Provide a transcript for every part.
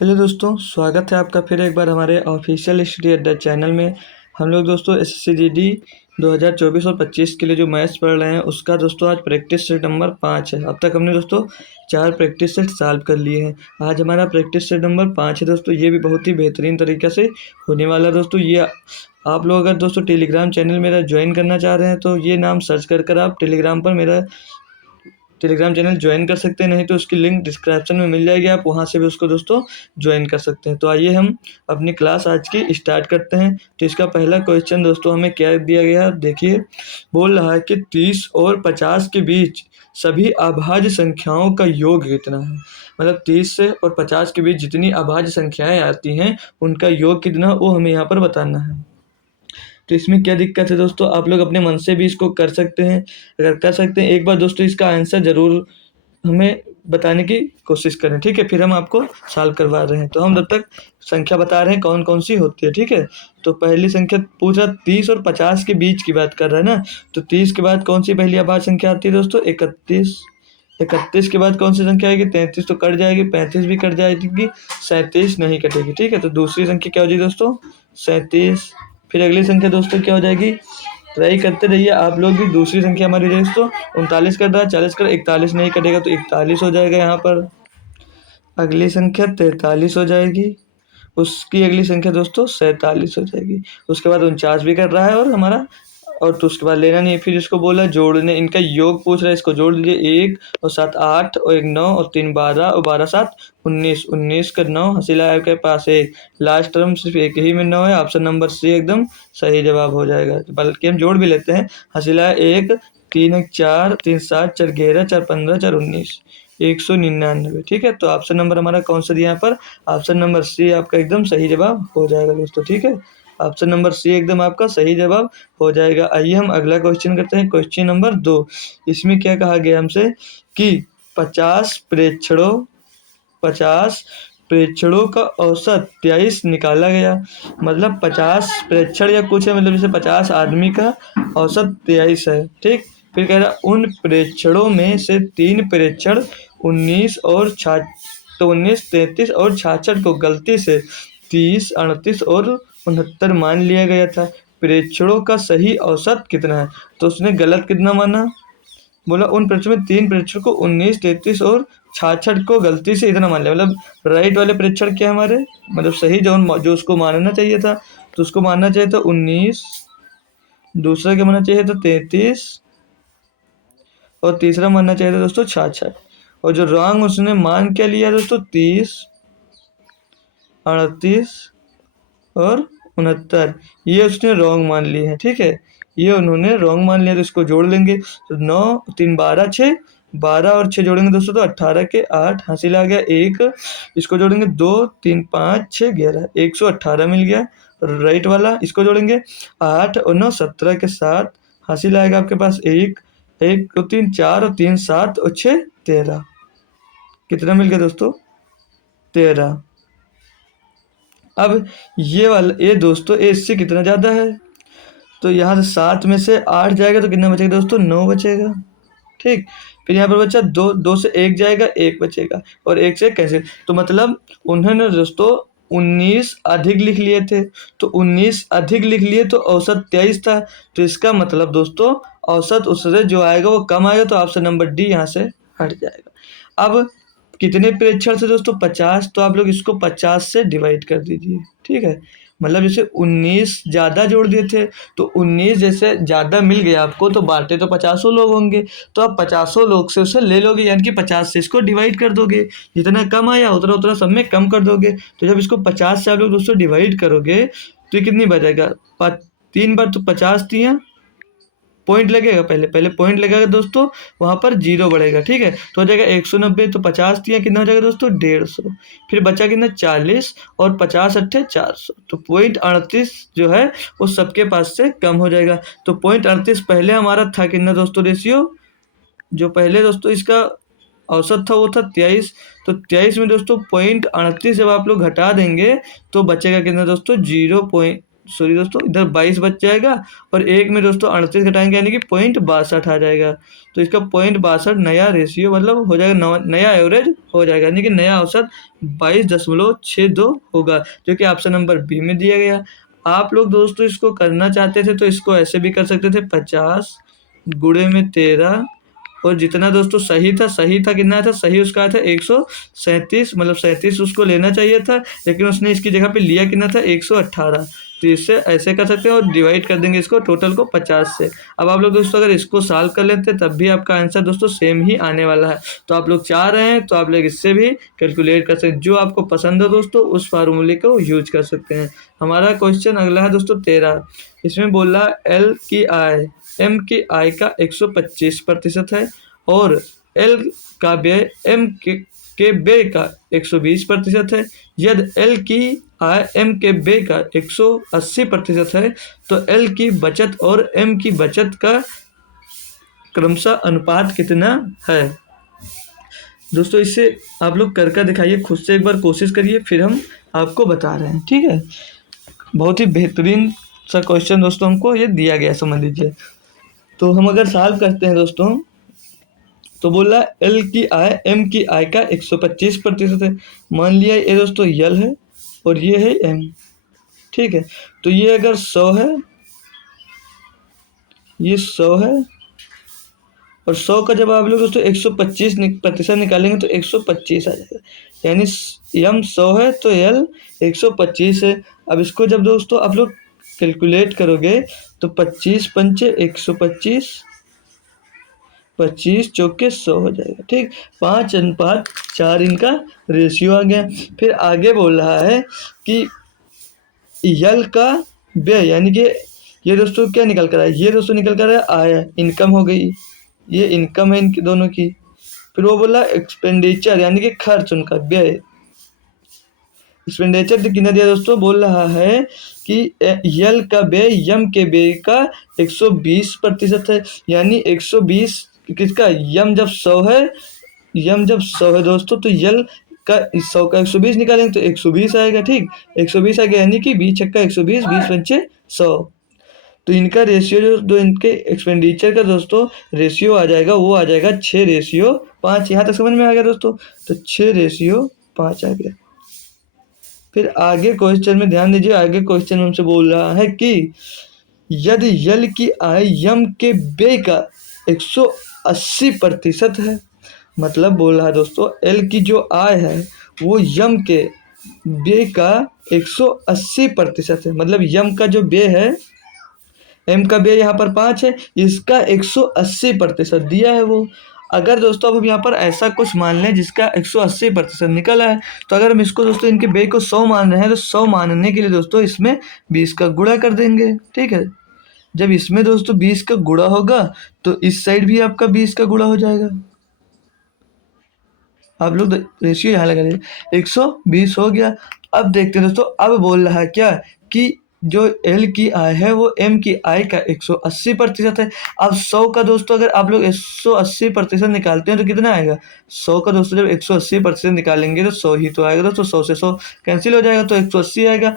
Hello दोस्तों, स्वागत है आपका फिर एक बार हमारे ऑफिशियल स्टडी अड्डा चैनल में। हम लोग दोस्तों एसएससी जीडी 2024 और 25 के लिए जो मैथ्स पढ़ रहे हैं उसका दोस्तों आज प्रैक्टिस सेट नंबर 5 है। अब तक हमने दोस्तों 4 प्रैक्टिस सेट सॉल्व कर लिए हैं। आज हमारा प्रैक्टिस सेट नंबर 5 है दोस्तों। ये भी बहुत ही बेहतरीन तरीके से होने वाला है दोस्तों। ये आप लोग अगर दोस्तों टेलीग्राम चैनल मेरा ज्वाइन करना चाह रहे हैं तो ये नाम सर्च कर आप टेलीग्राम पर मेरा टेलीग्राम चैनल ज्वाइन कर सकते हैं, नहीं तो उसकी लिंक डिस्क्रिप्शन में मिल जाएगी, आप वहां से भी उसको दोस्तों ज्वाइन कर सकते हैं। तो आइए हम अपनी क्लास आज की स्टार्ट करते हैं। तो इसका पहला क्वेश्चन दोस्तों हमें क्या दिया गया है, देखिए। बोल रहा है कि 30 और 50 के बीच सभी अभाज्य संख्याओं का योग कितना है। मतलब 30 से और 50 के बीच जितनी अभाज्य संख्याएं आती हैं उनका योग कितना, वो हमें यहाँ पर बताना है। तो इसमें क्या दिक्कत है दोस्तों, आप लोग अपने मन से भी इसको कर सकते हैं। अगर कर सकते हैं एक बार दोस्तों इसका आंसर ज़रूर हमें बताने की कोशिश करें, ठीक है। फिर हम आपको सॉल्व करवा रहे हैं। तो हम तब तक संख्या बता रहे हैं कौन कौन सी होती है, ठीक है। तो पहली संख्या पूछ रहा 30 और 50 के बीच की बात कर रहा है ना। तो 30 के बाद कौन सी पहली अभाज्य संख्या आती है दोस्तों, 31। 31 के बाद कौन सी संख्या आएगी, 33 तो कट जाएगी, 35 भी कट जाएगी, 37 नहीं कटेगी, ठीक है। तो दूसरी संख्या क्या हो जाएगी दोस्तों, 37। फिर अगली संख्या दोस्तों क्या हो जाएगी, ट्राई करते रहिए आप लोग भी। दूसरी संख्या हमारी दोस्तों 39 कर रहा है, 40 कर, 41 नहीं कटेगा तो 41 हो जाएगा यहाँ पर। अगली संख्या 43 हो जाएगी, उसकी अगली संख्या दोस्तों 47 हो जाएगी। उसके बाद 49 भी कर रहा है और हमारा, और तो उसके बाद लेना नहीं है। फिर इसको बोला जोड़ने, इनका योग पूछ रहा है, इसको जोड़ दीजिए। 1 और 7 8 और 1 9 और 3 12 और 12 7 19, 19 का 9 हसीला आपके पास एक, लास्ट टर्म सिर्फ एक ही में 9 है। ऑप्शन नंबर सी एकदम सही जवाब हो जाएगा। बल्कि हम जोड़ भी लेते हैं, हसीला 1 3 1 4 3 7 4 11 4 15 4 19, 199, ठीक है। तो ऑप्शन नंबर हमारा कौन सा दिया यहाँ पर, ऑप्शन नंबर सी आपका एकदम सही जवाब हो जाएगा दोस्तों, ठीक है। ऑप्शन नंबर सी एकदम आपका सही जवाब हो जाएगा। आइए हम अगला क्वेश्चन करते हैं, क्वेश्चन नंबर 2। इसमें क्या कहा गया हमसे कि 50 प्रेक्षणों का औसत 23 निकाला गया। मतलब 50 प्रेक्षण या कुछ है, मतलब जैसे 50 आदमी का औसत 23 है, ठीक। फिर कह रहा उन प्रेक्षणों में से 3 प्रेक्षण 19 और 33 और 66 को गलती से 30 38 और 69 मान लिया गया था। प्रेक्षणों का सही औसत कितना है, तो उसने गलत कितना माना, बोला उन प्रेक्षण में 3 प्रेक्षण को 19 33 और 66 को गलती से इतना मान लिया। मतलब राइट वाले प्रेक्षण क्या हमारे, मतलब सही जो उसको मानना चाहिए था, तो उसको मानना चाहिए था 19, दूसरा क्या मानना चाहिए था 33 और तीसरा मानना चाहिए था दोस्तों 66। और जो रॉन्ग उसने मान क्या लिया दोस्तों, 30 38 और 69, ये उसने रॉन्ग मान लिए हैं, ठीक है। ये उन्होंने रॉन्ग मान लिया, तो इसको जोड़ लेंगे। तो 9 3 12 6, 12 और 6 जोड़ेंगे दोस्तों तो 18 के 8 हासिल आ गया। 1 इसको जोड़ेंगे 2 3 5 6 11, 118 मिल गया राइट वाला। इसको जोड़ेंगे 8 और 9 17 के 7 हासिल आएगा आपके पास 1 1 2 3 4 और 3 7 और 6 13, कितना मिल गया दोस्तों 13। अब ये वाला ये दोस्तों इससे कितना ज़्यादा है, तो यहाँ से 7 में से 8 जाएगा तो कितना बचेगा दोस्तों 9 बचेगा, ठीक। फिर यहाँ पर बचा 2 से 1 जाएगा 1 बचेगा और 1 से कैंसिल। तो मतलब उन्होंने दोस्तों 19 अधिक लिख लिए थे, तो 19 अधिक लिख लिए तो औसत 23 था। तो इसका मतलब दोस्तों औसत उससे जो आएगा वो कम आएगा, तो ऑप्शन नंबर डी यहाँ से हट जाएगा। अब कितने प्रेक्षण से दोस्तों 50, तो आप लोग इसको 50 से डिवाइड कर दीजिए, ठीक है। मतलब जैसे 19 ज़्यादा जोड़ दिए थे, तो 19 जैसे ज़्यादा मिल गया आपको, तो बांटे तो 50 लोग होंगे, तो आप 50 लोग से उसे ले लोगे, यानी कि 50 से इसको डिवाइड कर दोगे। जितना कम आया उतना उतना सब में कम कर दोगे। तो जब इसको 50 से आप लोग दोस्तों डिवाइड करोगे तो ये कितनी बचेगा, 3 बार तो 50 दिया, पॉइंट लगेगा, पहले पॉइंट लगेगा दोस्तों, वहाँ पर जीरो बढ़ेगा, ठीक है। तो हो जाएगा 190, तो 50 दिया कितना हो जाएगा दोस्तों 150, फिर बचा कितना 40 और 50 अट्ठे 400, तो पॉइंट 38 जो है वो सबके पास से कम हो जाएगा। तो पॉइंट 38 पहले हमारा था कितना दोस्तों रेशियो, जो पहले दोस्तों इसका औसत था वो था 23, तो 23 में दोस्तों पॉइंट 38 जब आप लोग घटा देंगे तो बचेगा कितना दोस्तों सॉरी दोस्तों, इधर 22 बच जाएगा और एक में दोस्तों 38 घटाएंगे यानी कि 0.62 आ जाएगा। तो इसका 0.62 नया रेशियो मतलब हो जाएगा, नया एवरेज हो जाएगा यानी कि नया औसत 22.62 होगा, जो कि ऑप्शन नंबर बी में दिया गया। आप लोग दोस्तों इसको करना चाहते थे तो इसको ऐसे भी कर सकते थे, 50 गुणे में 13, और जितना दोस्तों सही था कितना था, सही उसका आया था 137, मतलब 37 उसको लेना चाहिए था, लेकिन उसने इसकी जगह पे लिया कितना था 118। तो इससे ऐसे कर सकते हैं और डिवाइड कर देंगे इसको टोटल को 50 से। अब आप लोग दोस्तों अगर इसको सॉल्व कर लेते तब भी आपका आंसर दोस्तों सेम ही आने वाला है। तो आप लोग चाह रहे हैं तो आप लोग इससे भी कैलकुलेट कर सकते हैं, जो आपको पसंद हो दोस्तों उस फार्मूले को यूज कर सकते हैं। हमारा क्वेश्चन अगला है दोस्तों 13। इसमें बोल रहा है एल की आय एम की आय का 125% है और एल का व्यय एम के व्यय का 120% है। यदि एल की आय एम के व्यय का 180% है तो एल की बचत और एम की बचत का क्रमशः अनुपात कितना है। दोस्तों इसे आप लोग कर दिखाइए, खुद से एक बार कोशिश करिए, फिर हम आपको बता रहे हैं, ठीक है। बहुत ही बेहतरीन सा क्वेश्चन दोस्तों हमको ये दिया गया, समझ लीजिए। तो हम अगर सॉल्व करते हैं दोस्तों तो बोला एल की आय एम की आय का 125% है। मान लिया ये दोस्तों यल है और ये है एम, ठीक है। तो ये अगर 100 है, ये 100 है, और 100 का जब आप लोग दोस्तों 125% निकालेंगे तो 125 आ जाएगा, यानी एम 100 है तो एल 125 है। अब इसको जब दोस्तों आप लोग कैलकुलेट करोगे तो 25 पंचे 125, 25 चौके 100 हो जाएगा, ठीक। 5:4 इनका रेशियो आ गया। फिर आगे बोल रहा है कि यल का व्यय, यानी कि ये दोस्तों क्या निकल कर आया, ये दोस्तों निकल कर आया इनकम हो गई, ये इनकम है इनकी दोनों की। फिर वो बोला एक्सपेंडिचर यानी कि खर्च, उनका व्यय, एक्सपेंडिचर कितना दिया दोस्तों, बोल रहा है कि यल का व्यय यम के व्यय का 120% है, यानी 120 किसका, यम जब 100 है, यम जब 100 है दोस्तों तो यल का 100 का 120 निकालेंगे तो 120 आएगा, ठीक। 120 आ गया यानी कि 20 छक्का 120, 20 पंचे 100। तो इनका रेशियो जो इनके एक्सपेंडिचर का दोस्तों रेशियो आ जाएगा वो आ जाएगा 6:5। यहाँ तक समझ में आ गया दोस्तों, तो 6:5 आ गया। फिर आगे क्वेश्चन में ध्यान दीजिए, आगे क्वेश्चन में हमसे बोल रहा है कि यदि यल की आय यम के व्यय का 180% है, मतलब बोल रहा है दोस्तों एल की जो आय है वो यम के व्यय का 180% है, मतलब यम का जो व्यय है, एम का व्यय यहाँ पर 5 है, इसका 180% दिया है वो। अगर दोस्तों अब हम यहाँ पर ऐसा कुछ मान लें जिसका 180% निकला है, तो अगर हम इसको दोस्तों इनके व्यय को 100 मान रहे हैं तो 100 मानने के लिए दोस्तों इसमें 20 का गुणा कर देंगे, ठीक है। जब इसमें दोस्तों 20 का गुणा होगा तो इस साइड भी आपका 20 का गुणा हो जाएगा। आप लोग रेशियो यहाँ लगा लीजिए, 120 हो गया। अब देखते हैं दोस्तों, अब बोल रहा है क्या कि जो एल की आय है वो एम की आय का 180% है। अब 100 का दोस्तों अगर आप लोग 180% निकालते हैं तो कितना आएगा, 100 का दोस्तों जब 180% निकालेंगे तो 100 ही तो आएगा दोस्तों, 100 से 100 कैंसिल हो जाएगा तो 180 आएगा।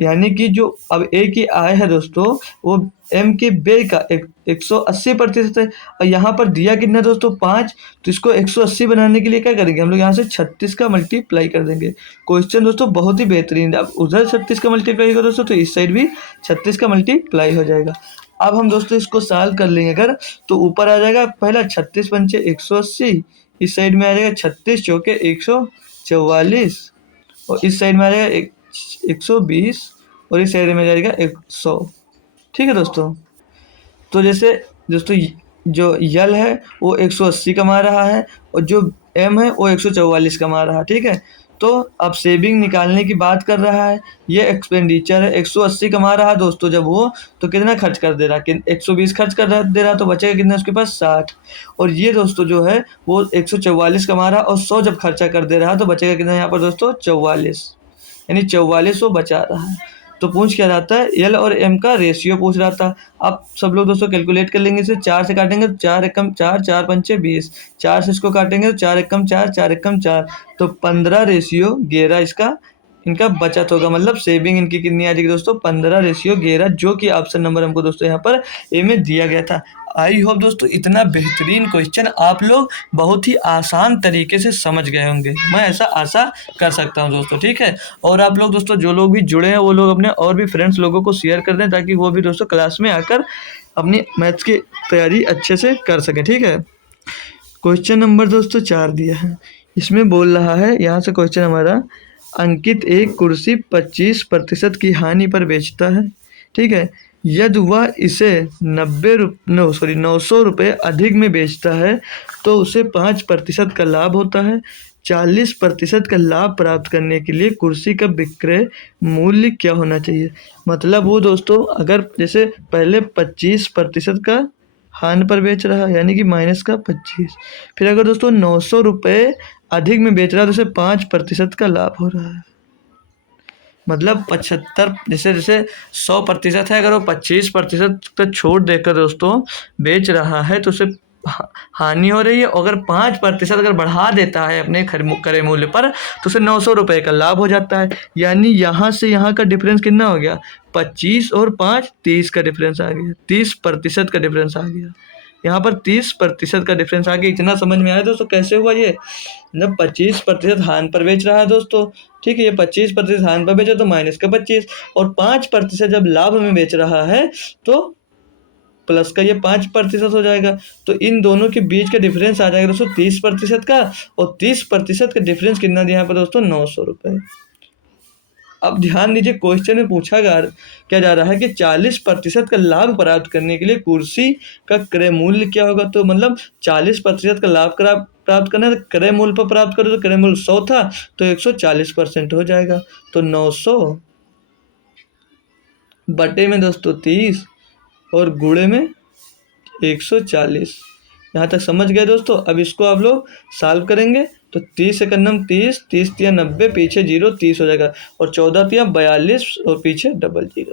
यानी कि जो अब ए की आय है दोस्तों वो एम के व्यय का 180% है, और यहाँ पर दिया कितना दोस्तों 5, तो इसको 180 बनाने के लिए क्या करेंगे हम लोग, यहाँ से 36 का मल्टीप्लाई कर देंगे। क्वेश्चन दोस्तों बहुत ही बेहतरीन है। अब उधर 36 का मल्टीप्लाई होगा दोस्तों तो इस साइड भी 36 का मल्टीप्लाई हो जाएगा। अब हम दोस्तों इसको सॉल्व कर लेंगे अगर, तो ऊपर आ जाएगा पहला 36 पंचे 180, इस साइड में आ जाएगा 36 चौके 144, और इस साइड में आ जाएगा 120, और इस साइड में आ जाएगा 100, ठीक है दोस्तों। तो जैसे दोस्तों जो यल है वो 180 कमा रहा है और जो एम है वो 144 कमा रहा है, ठीक है। तो अब सेविंग निकालने की बात कर रहा है, ये एक्सपेंडिचर है, 180 कमा रहा है दोस्तों जब वो, तो कितना खर्च कर दे रहा है, 120 खर्च दे रहा, तो बचेगा कितना उसके पास 60। और ये दोस्तों जो है वो 144 कमा रहा और 100 जब खर्चा कर दे रहा तो बचेगा कितना यहाँ पर दोस्तों 44, यानी 44 वो बचा रहा है। तो पूछ क्या रहा था, एल और एम का रेशियो पूछ रहा था। आप सब लोग दोस्तों कैलकुलेट कर लेंगे, इसे 4 से काटेंगे तो 4 एकम 4, 4 पंचे 20, 4 से इसको काटेंगे तो 4 एकम 4, 4 एकम 4, तो 15:11 इसका इनका बचत होगा, मतलब सेविंग इनकी कितनी आ जाएगी दोस्तों 15:11, जो कि ऑप्शन नंबर हमको दोस्तों यहाँ पर ए में दिया गया था। आई होप दोस्तों इतना बेहतरीन क्वेश्चन आप लोग बहुत ही आसान तरीके से समझ गए होंगे, मैं ऐसा आशा कर सकता हूँ दोस्तों, ठीक है। और आप लोग दोस्तों जो लोग भी जुड़े हैं वो लोग अपने और भी फ्रेंड्स लोगों को शेयर कर दें, ताकि वो भी दोस्तों क्लास में आकर अपनी मैथ्स की तैयारी अच्छे से कर सकें, ठीक है। क्वेश्चन नंबर दोस्तों 4 दिया है, इसमें बोल रहा है, यहाँ से क्वेश्चन हमारा, अंकित एक कुर्सी 25% की हानि पर बेचता है, ठीक है। यदि वह इसे 900 रुपये अधिक में बेचता है तो उसे 5% का लाभ होता है। 40% का लाभ प्राप्त करने के लिए कुर्सी का विक्रय मूल्य क्या होना चाहिए। मतलब वो दोस्तों अगर जैसे पहले 25% का हानि पर बेच रहा है, यानी कि माइनस का 25, फिर अगर दोस्तों 900 रुपये अधिक में बेच रहा है तो उसे 5% का लाभ हो रहा है। मतलब 75, जैसे जैसे 100% है, अगर वो 25% का छूट देकर दोस्तों बेच रहा है तो उसे हानि हो रही है। अगर 5% अगर बढ़ा देता है अपने क्रय मूल्य पर तो उसे 900 रुपये का लाभ हो जाता है। यानी यहाँ से यहाँ का डिफरेंस कितना हो गया, 25 और 5, 30 का डिफरेंस आ गया, 30% का डिफरेंस आ गया। यहाँ पर 30% का डिफरेंस आ गया। इतना समझ में आया दोस्तों कैसे हुआ ये, जब 25% हानि पर बेच रहा है दोस्तों, ठीक है, ये 25% हानि पर बेचा तो माइनस का 25, और 5% जब लाभ में बेच रहा है तो प्लस का ये 5% हो जाएगा। तो इन दोनों के बीच का डिफरेंस आ जाएगा दोस्तों 30% का, और 30% का डिफरेंस कितना दिया यहाँ पर दोस्तों 900 रुपये। अब ध्यान दीजिए क्वेश्चन में पूछा क्या जा रहा है कि 40% का लाभ प्राप्त करने के लिए कुर्सी का क्रय मूल्य क्या होगा। तो मतलब 40% का लाभ प्राप्त करना है तो क्रय मूल्य पर प्राप्त करो, तो क्रय मूल्य 100 था तो 140% हो जाएगा। तो 900 बटे में दोस्तों 30 और गुणे में 140। यहाँ तक समझ गए दोस्तों। अब इसको आप लोग सॉल्व करेंगे तो 30 से कन्नम 30, 30 तिया 90, पीछे 0, 30 हो जाएगा, और 14 तिया 42 और पीछे डबल 0।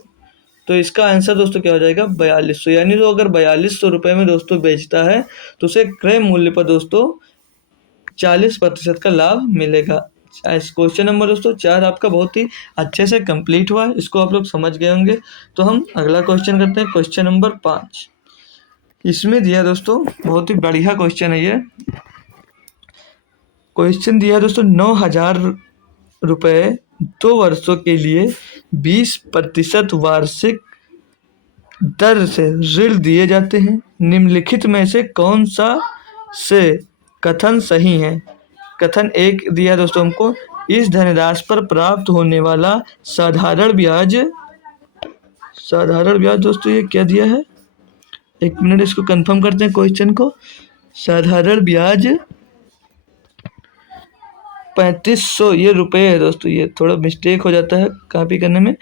तो इसका आंसर दोस्तों क्या हो जाएगा 4200। यानी तो अगर 4200 रुपये में दोस्तों बेचता है तो उसे क्रय मूल्य पर दोस्तों 40% का लाभ मिलेगा। क्वेश्चन नंबर दोस्तों 4 आपका बहुत ही अच्छे से कंप्लीट हुआ है, इसको आप लोग समझ गए होंगे। तो हम अगला क्वेश्चन करते हैं, क्वेश्चन नंबर 5। इसमें दिया दोस्तों बहुत ही बढ़िया क्वेश्चन है ये। क्वेश्चन दिया है दोस्तों 9,000 रुपये 2 वर्षों के लिए 20% वार्षिक दर से ऋण दिए जाते हैं। निम्नलिखित में से कौन सा से कथन सही है। कथन एक दिया दोस्तों हमको, इस धनराशि पर प्राप्त होने वाला साधारण ब्याज दोस्तों ये क्या दिया है, एक मिनट इसको कंफर्म करते हैं क्वेश्चन को। साधारण ब्याज 3500 ये रुपये है दोस्तों, ये थोड़ा मिस्टेक हो जाता है कॉपी करने में,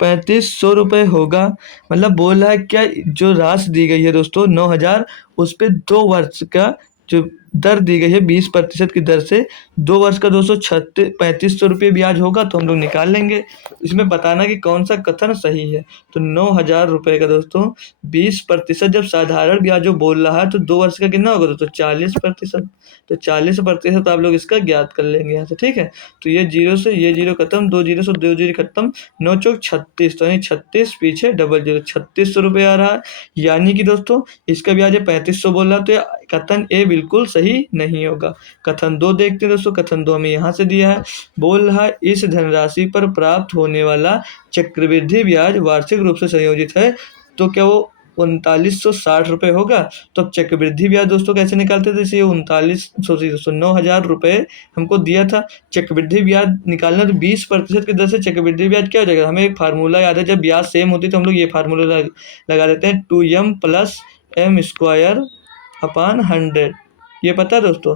3500 रुपये होगा। मतलब बोल रहा है क्या जो राशि दी गई है दोस्तों 9,000, उस पर 2 वर्ष का जो दर दी गई है 20% की दर से 2 वर्ष का दोस्तों 3500 रुपये ब्याज होगा। तो हम लोग निकाल लेंगे, इसमें बताना कि कौन सा कथन सही है। तो 9,000 रुपये का दोस्तों 20%, जब साधारण ब्याज जो बोल रहा है तो 2 वर्ष का कितना होगा दोस्तों 40%। तो 40% आप लोग इसका ज्ञात कर लेंगे यहाँ से, ठीक है। तो ये 0 से ये 0 खत्म, 2 0 से 2 0 खत्म, 9 चौक 36, तो यानी 36 पीछे डबल 0, 3600 रुपये आ रहा है। यानी कि दोस्तों इसका ब्याज 3500 बोल रहा है, तो कथन ए बिल्कुल सही नहीं होगा। कथन 2 देखते हैं दोस्तों, कथन 2 हमें यहाँ से दिया है, बोल रहा है इस धनराशि पर प्राप्त होने वाला चक्रवृद्धि ब्याज वार्षिक रूप से संयोजित है। तो क्या वो 3960 रुपये होगा। तो अब चक्रवृद्धि ब्याज दोस्तों कैसे निकालते थे, ये 9,000 रुपये हमको दिया था, चक्रवृद्धि ब्याज निकालना तो 20% की दर से चक्रवृद्धि ब्याज क्या हो जाएगा। हमें एक फार्मूला याद है, जब ब्याज सेम होती तो हम लोग ये फार्मूला लगा देते हैं, 2m + m² अपान 100। ये पता है दोस्तों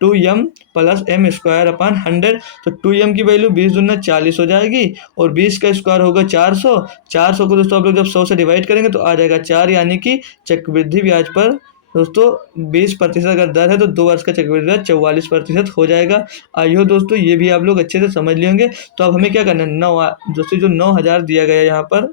2m + m² अपान 100। तो 2m की वैल्यू 20 दूना 40 हो जाएगी, और 20 का स्क्वायर होगा 400। 400 को दोस्तों आप लोग जब 100 से डिवाइड करेंगे तो आ जाएगा 4। यानी कि चक्रवृद्धि ब्याज पर दोस्तों 20% अगर दर है तो 2 वर्ष का चक्रवृद्धि ब्याज 44% हो जाएगा। आइए दोस्तों ये भी आप लोग अच्छे से समझ लेंगे। तो अब हमें क्या करना है, दोस्तों जो 9,000 दिया गया यहाँ पर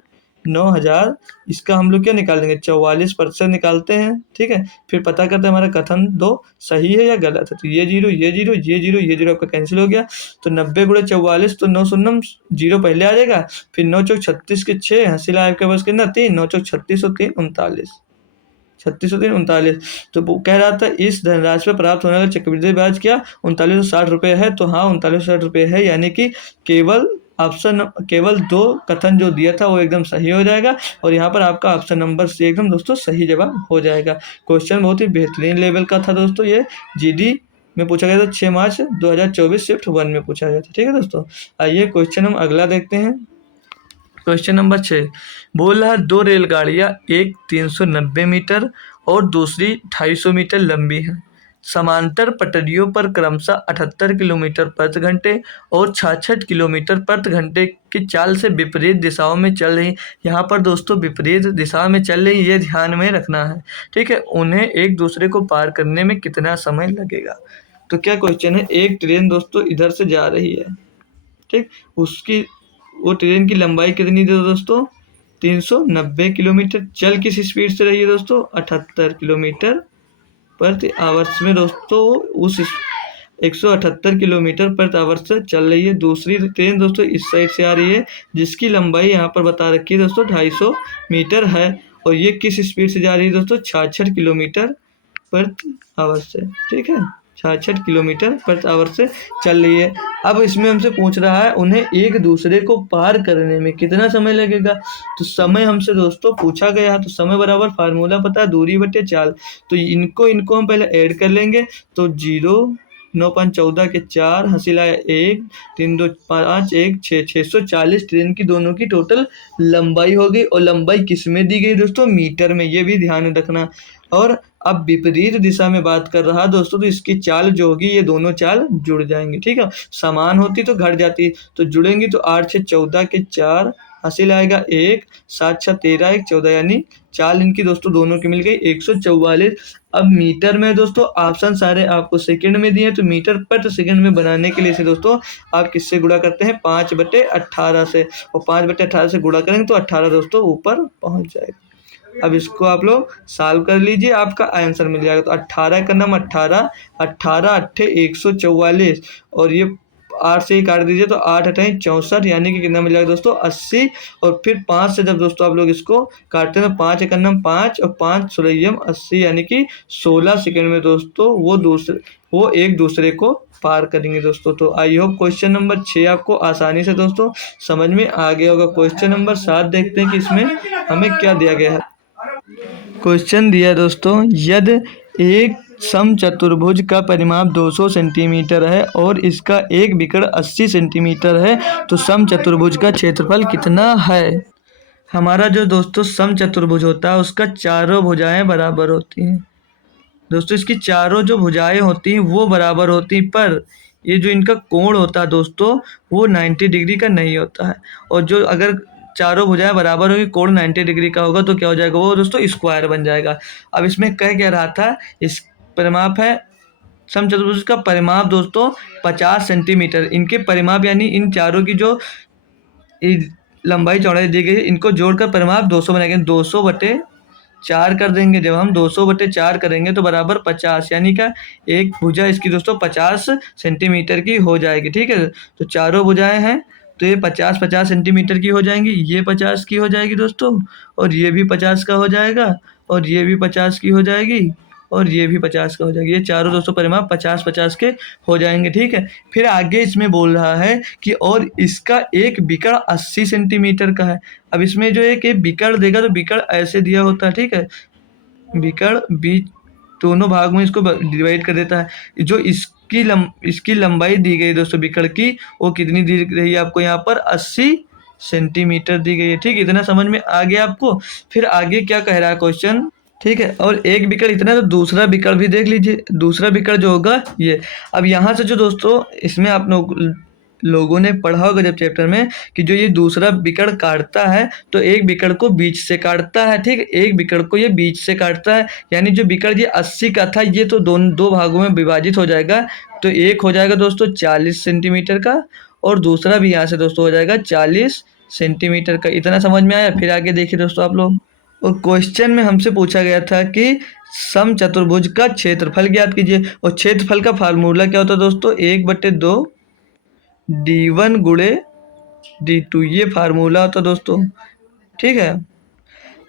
9,000, इसका हम लोग क्या निकाल देंगे 44% निकालते हैं, ठीक है। फिर पता करते हैं हमारा कथन 2 सही है या गलत है। तो ये जीरो ये जीरो ये जीरो ये जीरो आपका कैंसिल हो गया। तो 90 गुणे 44, तो 9 शून्यम जीरो पहले आ जाएगा। फिर 9 चौक 36 के 6, हंसिला आपके पास कितना 3, 9 चौक 36 और 3 39, 36 और 3 39। तो वो कह रहा था इस धनराशि पर प्राप्त होने वाला चक्रवृद्धि ब्याज क्या 3960 है। तो हाँ 3960 है, यानी कि केवल 2 कथन जो दिया था वो एकदम सही हो जाएगा। और यहाँ पर आपका ऑप्शन नंबर सी एकदम दोस्तों सही जवाब हो जाएगा। क्वेश्चन बहुत ही बेहतरीन लेवल का था दोस्तों, ये जीडी में पूछा गया था 6 मार्च 2024 शिफ्ट 1 में पूछा गया था, ठीक है दोस्तों। आइए क्वेश्चन हम अगला देखते हैं। क्वेश्चन नंबर 6 बोल रहा है 2 रेलगाड़ियाँ, एक 390 मीटर और दूसरी 250 मीटर लंबी हैं। समांतर पटरियों पर क्रमशः 78 किलोमीटर प्रति घंटे और 66 किलोमीटर प्रति घंटे की चाल से विपरीत दिशाओं में चल रही। यहाँ पर दोस्तों विपरीत दिशा में चल रही, ये ध्यान में रखना है, ठीक है। उन्हें एक दूसरे को पार करने में कितना समय लगेगा। तो क्या क्वेश्चन है, एक ट्रेन दोस्तों इधर से जा रही है, ठीक, उसकी वो ट्रेन की लंबाई कितनी थी दोस्तों 390 किलोमीटर। चल किस स्पीड से रही है दोस्तों 78 किलोमीटर प्रति आवर्स में दोस्तों, उस 178 किलोमीटर प्रति आवर्स से चल रही है। दूसरी ट्रेन दोस्तों इस साइड से आ रही है, जिसकी लंबाई यहाँ पर बता रखी है दोस्तों 250 मीटर है। और ये किस स्पीड से जा रही है दोस्तों 66 किलोमीटर प्रति आवर्स से, ठीक है, 66 किलोमीटर प्रति आवर्स से चल रही है। अब इसमें हमसे पूछ रहा है उन्हें एक दूसरे को पार करने में कितना समय लगेगा। तो समय हमसे दोस्तों पूछा गया है, तो समय बराबर फार्मूला पता है दूरी बटे चाल। तो इनको हम पहले ऐड कर लेंगे। तो 0 9 5 14 के 4, हंसिला 1 3 2 5 1 6, 640 ट्रेन की दोनों की टोटल लंबाई हो गई। और लंबाई किस में दी गई दोस्तों मीटर में, ये भी ध्यान रखना। और अब विपरीत दिशा में बात कर रहा दोस्तों, तो इसकी चाल जो होगी ये दोनों चाल जुड़ जाएंगी, ठीक है। समान होती तो घट जाती, तो जुड़ेंगी। तो 8 6 14 के 4, हासिल आएगा 1 7 6 13 1 14, यानी चाल इनकी दोस्तों दोनों की मिल गई 144। अब मीटर में दोस्तों ऑप्शन सारे आपको सेकंड में दिए हैं, तो मीटर प्रति सेकंड में बनाने के लिए से दोस्तों आप किससे गुणा करते हैं 5/18 से। और 5/18 से गुणा करेंगे तो 18 दोस्तों ऊपर पहुंच जाएगा। अब इसको आप लोग सॉल्व कर लीजिए, आपका आंसर मिल जाएगा। तो 18 का नाम 18 18 8 144, और ये 8 से ही काट दीजिए तो 8 8 64, यानी कि कितना मिल जाएगा दोस्तों 80। और फिर 5 से जब दोस्तों आप लोग इसको काटते हैं तो 5 एक नाम 5 और 5 16 80, यानी कि 16 सेकंड में दोस्तों वो एक दूसरे को पार करेंगे दोस्तों। तो आई होप क्वेश्चन नंबर 6 आपको आसानी से दोस्तों समझ में आ गया होगा। क्वेश्चन नंबर 7 देखते हैं कि इसमें हमें क्या दिया गया है। क्वेश्चन दिया दोस्तों, यदि एक समचतुर्भुज का परिमाप 200 सेंटीमीटर है और इसका एक विकर्ण 80 सेंटीमीटर है, तो समचतुर्भुज का क्षेत्रफल कितना है। हमारा जो दोस्तों समचतुर्भुज होता है उसका चारों भुजाएं बराबर होती हैं दोस्तों, इसकी चारों जो भुजाएं होती हैं वो बराबर होती हैं, पर ये जो इनका कोण होता है दोस्तों वो 90 डिग्री का नहीं होता है। और जो अगर चारों भुजाएं बराबर होगी, कोण 90 डिग्री का होगा, तो क्या हो जाएगा वो दोस्तों स्क्वायर बन जाएगा। अब इसमें कह क्या रहा था, इस परिमाप है समचतुर्भुज का परिमाप दोस्तों 50 सेंटीमीटर। इनके परिमाप यानी इन चारों की जो लंबाई चौड़ाई दी गई है, इनको जोड़कर परिमाप 200 बनाएंगे। 200/4 कर देंगे। जब हम 200/4 करेंगे तो बराबर 50, यानी क्या एक भुजा इसकी दोस्तों 50 सेंटीमीटर की हो जाएगी, ठीक है। तो चारों भुजाएं हैं तो ये 50 सेंटीमीटर की हो जाएंगी, ये 50 की हो जाएगी दोस्तों, और ये भी 50 का हो जाएगा, और ये भी 50 की हो जाएगी, और ये भी 50 का हो जाएगा। ये चारों दोस्तों परिमाप 50-50 के हो जाएंगे, ठीक है। फिर आगे इसमें बोल रहा है कि और इसका एक विकर्ण 80 सेंटीमीटर का है। अब इसमें जो एक विकर्ण देगा तो विकर्ण ऐसे दिया होता है, ठीक है, विकर्ण बीच दोनों भाग में इसको डिवाइड कर देता है। जो इसकी लंबाई दी गई दोस्तों विकर्ण की, वो कितनी दी रही है आपको यहाँ पर 80 सेंटीमीटर दी गई है, ठीक। इतना समझ में आ गया आपको। फिर आगे क्या कह रहा है क्वेश्चन, ठीक है। और एक विकर्ण इतना, तो दूसरा विकर्ण भी देख लीजिए। दूसरा विकर्ण जो होगा ये, अब यहाँ से जो दोस्तों इसमें आप लोगों ने पढ़ा होगा जब चैप्टर में कि जो ये दूसरा विकर्ण काटता है तो एक विकर्ण को बीच से काटता है, ठीक। एक विकर्ण को ये बीच से काटता है, यानी जो विकर्ण ये 80 का था ये तो दो भागों में विभाजित हो जाएगा। तो एक हो जाएगा दोस्तों 40 सेंटीमीटर का, और दूसरा भी यहाँ से दोस्तों हो जाएगा 40 सेंटीमीटर का। इतना समझ में आया? फिर आगे देखिए दोस्तों आप लोग। और क्वेश्चन में हमसे पूछा गया था कि समचतुर्भुज का क्षेत्रफल ज्ञात कीजिए। और क्षेत्रफल का फार्मूला क्या होता है दोस्तों? 1/2 d1 गुणे d2, ये फार्मूला होता है दोस्तों। ठीक है।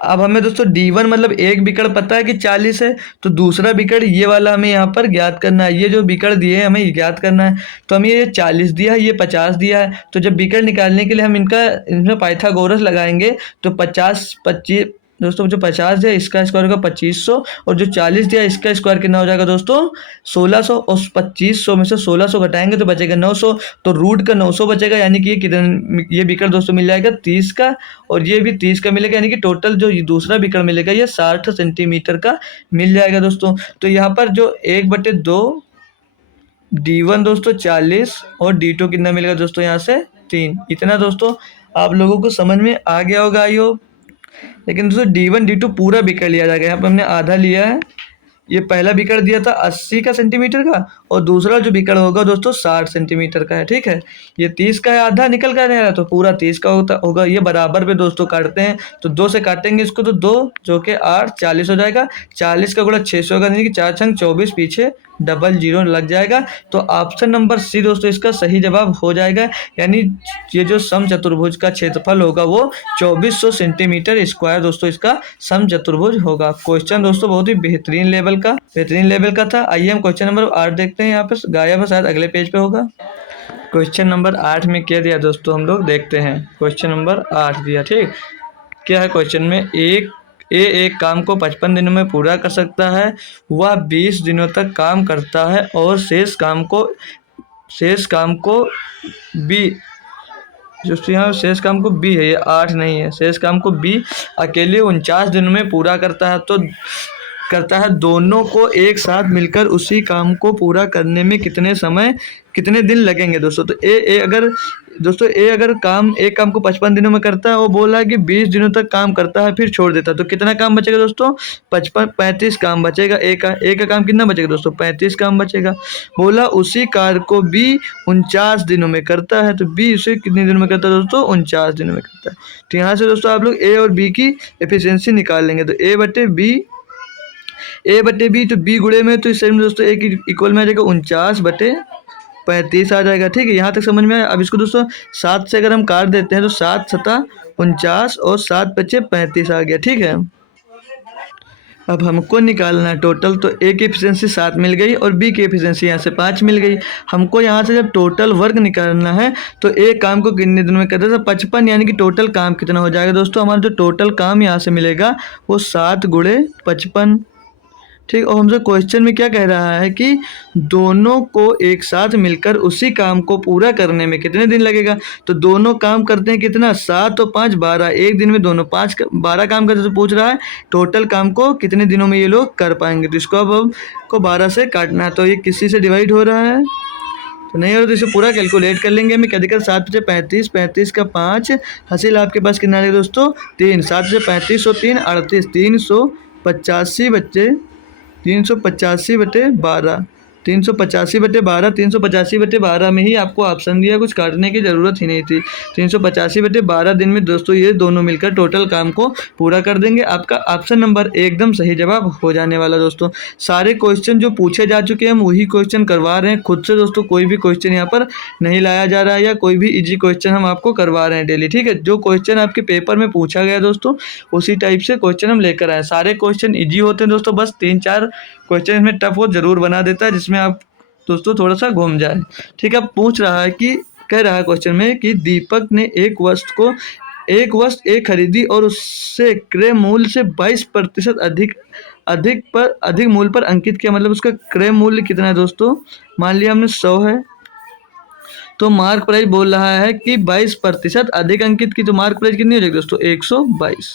अब हमें दोस्तों d1 मतलब एक बिकड़ पता है कि 40 है, तो दूसरा बिकड़ ये वाला हमें यहाँ पर ज्ञात करना है। ये जो बिकड़ दिए हैं हमें ये ज्ञात करना है। तो हमें ये 40 दिया है, ये 50 दिया है। तो जब बिकड़ निकालने के लिए हम इनमें पाइथागोरस लगाएंगे तो 50 25 दोस्तों, जो 50 है इसका स्क्वायर होगा 2500, और जो 40 दिया इसका स्क्वायर कितना हो जाएगा दोस्तों? 1600। और 2500 में से 1600 घटाएंगे तो बचेगा 900। तो रूट का 900 बचेगा, यानी कि ये कितना, ये बिकड़ दोस्तों मिल जाएगा 30 का, और ये भी 30 का मिलेगा, यानी कि टोटल जो ये दूसरा बिकड़ मिलेगा ये 60 सेंटीमीटर का मिल जाएगा दोस्तों। तो यहाँ पर जो 1/2 d1 दोस्तों 40 और d2 कितना मिलेगा दोस्तों? यहाँ से 3। इतना दोस्तों आप लोगों को समझ में आ गया होगा आई होप। लेकिन दोस्तों d1 d2 पूरा बिकड़ लिया जाएगा। यहाँ पर हमने आधा लिया है। ये पहला बिकड़ दिया था 80 का सेंटीमीटर का, और दूसरा जो बिकड़ होगा दोस्तों 60 सेंटीमीटर का है। ठीक है। ये 30 का है, आधा निकल कर आया तो पूरा 30 का होगा। ये बराबर पे दोस्तों काटते हैं, तो 2 से काटेंगे इसको तो 2 जो कि 8 40 हो जाएगा। 40 का गुणा 600 होगा, यानी कि 4 छंग 24, पीछे डबल जीरो लग जाएगा। तो ऑप्शन नंबर सी दोस्तों इसका सही जवाब हो जाएगा। यानी ये जो समचतुर्भुज का क्षेत्रफल होगा वो 2400 सेंटीमीटर स्क्वायर दोस्तों इसका समचतुर्भुज होगा। क्वेश्चन दोस्तों बहुत ही बेहतरीन लेवल का था। आइए हम क्वेश्चन नंबर 8 देखते हैं। यहाँ पे गायब है, शायद अगले पेज पे होगा। क्वेश्चन नंबर 8 में क्या दिया दोस्तों, हम लोग देखते हैं। क्वेश्चन नंबर 8 दिया, ठीक। क्या है क्वेश्चन में? एक काम को 55 दिनों में पूरा कर सकता है, वह 20 दिनों तक काम करता है, और शेष काम को बी, जो यहाँ शेष काम को बी है, ये 8 नहीं है, शेष काम को बी अकेले 49 दिनों में पूरा करता है। तो दोनों को एक साथ मिलकर उसी काम को पूरा करने में कितने दिन लगेंगे दोस्तों? तो ए अगर एक काम को 55 दिनों में करता है, वो बोला है कि 20 दिनों तक काम करता है फिर छोड़ देता है, तो कितना काम बचेगा दोस्तों? 35 काम बचेगा। ए का काम कितना बचेगा दोस्तों? 35 काम बचेगा। बोला उसी कार्य को बी 49 दिनों में करता है, तो बी उसे कितने दिनों में करता है दोस्तों? 49 दिनों में करता है। तो यहाँ से दोस्तों आप लोग ए और बी की एफिशिएंसी निकाल लेंगे। तो ए बटे बी, तो बी गुणे में, तो इस साइड में दोस्तों एक इक्वल में आ जाएगा 49/35 आ जाएगा। ठीक है, यहाँ तक समझ में आया। अब इसको दोस्तों 7 से अगर हम काट देते हैं तो 7 7 49 और 7 5 35 आ गया। ठीक है। अब हमको निकालना है टोटल। तो ए की एफिशिएंसी 7 मिल गई और बी की एफिशिएंसी यहाँ से 5 मिल गई। हमको यहाँ से जब टोटल वर्क निकालना है तो एक काम को कितने दिनों में करते हैं? तो 55, यानी कि टोटल काम कितना हो जाएगा दोस्तों? हमारा जो टोटल काम यहाँ से मिलेगा वो 7 गुणे 55। ठीक। और हमसे क्वेश्चन में क्या कह रहा है कि दोनों को एक साथ मिलकर उसी काम को पूरा करने में कितने दिन लगेगा? तो दोनों काम करते हैं कितना? 7 और 5 12, एक दिन में दोनों 12 काम करते, तो पूछ रहा है टोटल काम को कितने दिनों में ये लोग कर पाएंगे। तो इसको अब को 12 से काटना है, तो ये किसी से डिवाइड हो रहा है तो नहीं हो रहा, तो इसे पूरा कैलकुलेट कर लेंगे। हमें क्या दिक्कत? 7 से 35, 35 का 5 हासिल आपके पास कितना है दोस्तों? 3। 7 से 35 और 3 38, 385 बच्चे 385/12, 385/12 में ही आपको ऑप्शन दिया, कुछ काटने की ज़रूरत ही नहीं थी। 385/12 दिन में दोस्तों ये दोनों मिलकर टोटल काम को पूरा कर देंगे। आपका ऑप्शन नंबर एकदम सही जवाब हो जाने वाला दोस्तों। सारे क्वेश्चन जो पूछे जा चुके हैं हम वही क्वेश्चन करवा रहे हैं खुद से दोस्तों। कोई भी क्वेश्चन यहाँ पर नहीं लाया जा रहा है या कोई भी इजी क्वेश्चन हम आपको करवा रहे हैं डेली। ठीक है, जो क्वेश्चन आपके पेपर में पूछा गया दोस्तों उसी टाइप से क्वेश्चन हम लेकर आए। सारे क्वेश्चन इजी होते हैं दोस्तों, बस 3-4 क्वेश्चन इसमें टफ वो जरूर बना देता है जिसमें आप दोस्तों थोड़ा सा घूम जाए। ठीक है, पूछ रहा है कि कह रहा है क्वेश्चन में कि दीपक ने एक वस्तु खरीदी और उससे क्रय मूल्य से 22% अधिक मूल्य पर अंकित किया। मतलब उसका क्रय मूल्य कितना है दोस्तों? मान लिया हमने 100 है, तो मार्क प्राइस बोल रहा है कि 22% अधिक अंकित की, तो मार्क प्राइस कितनी हो जाएगी दोस्तों? 122।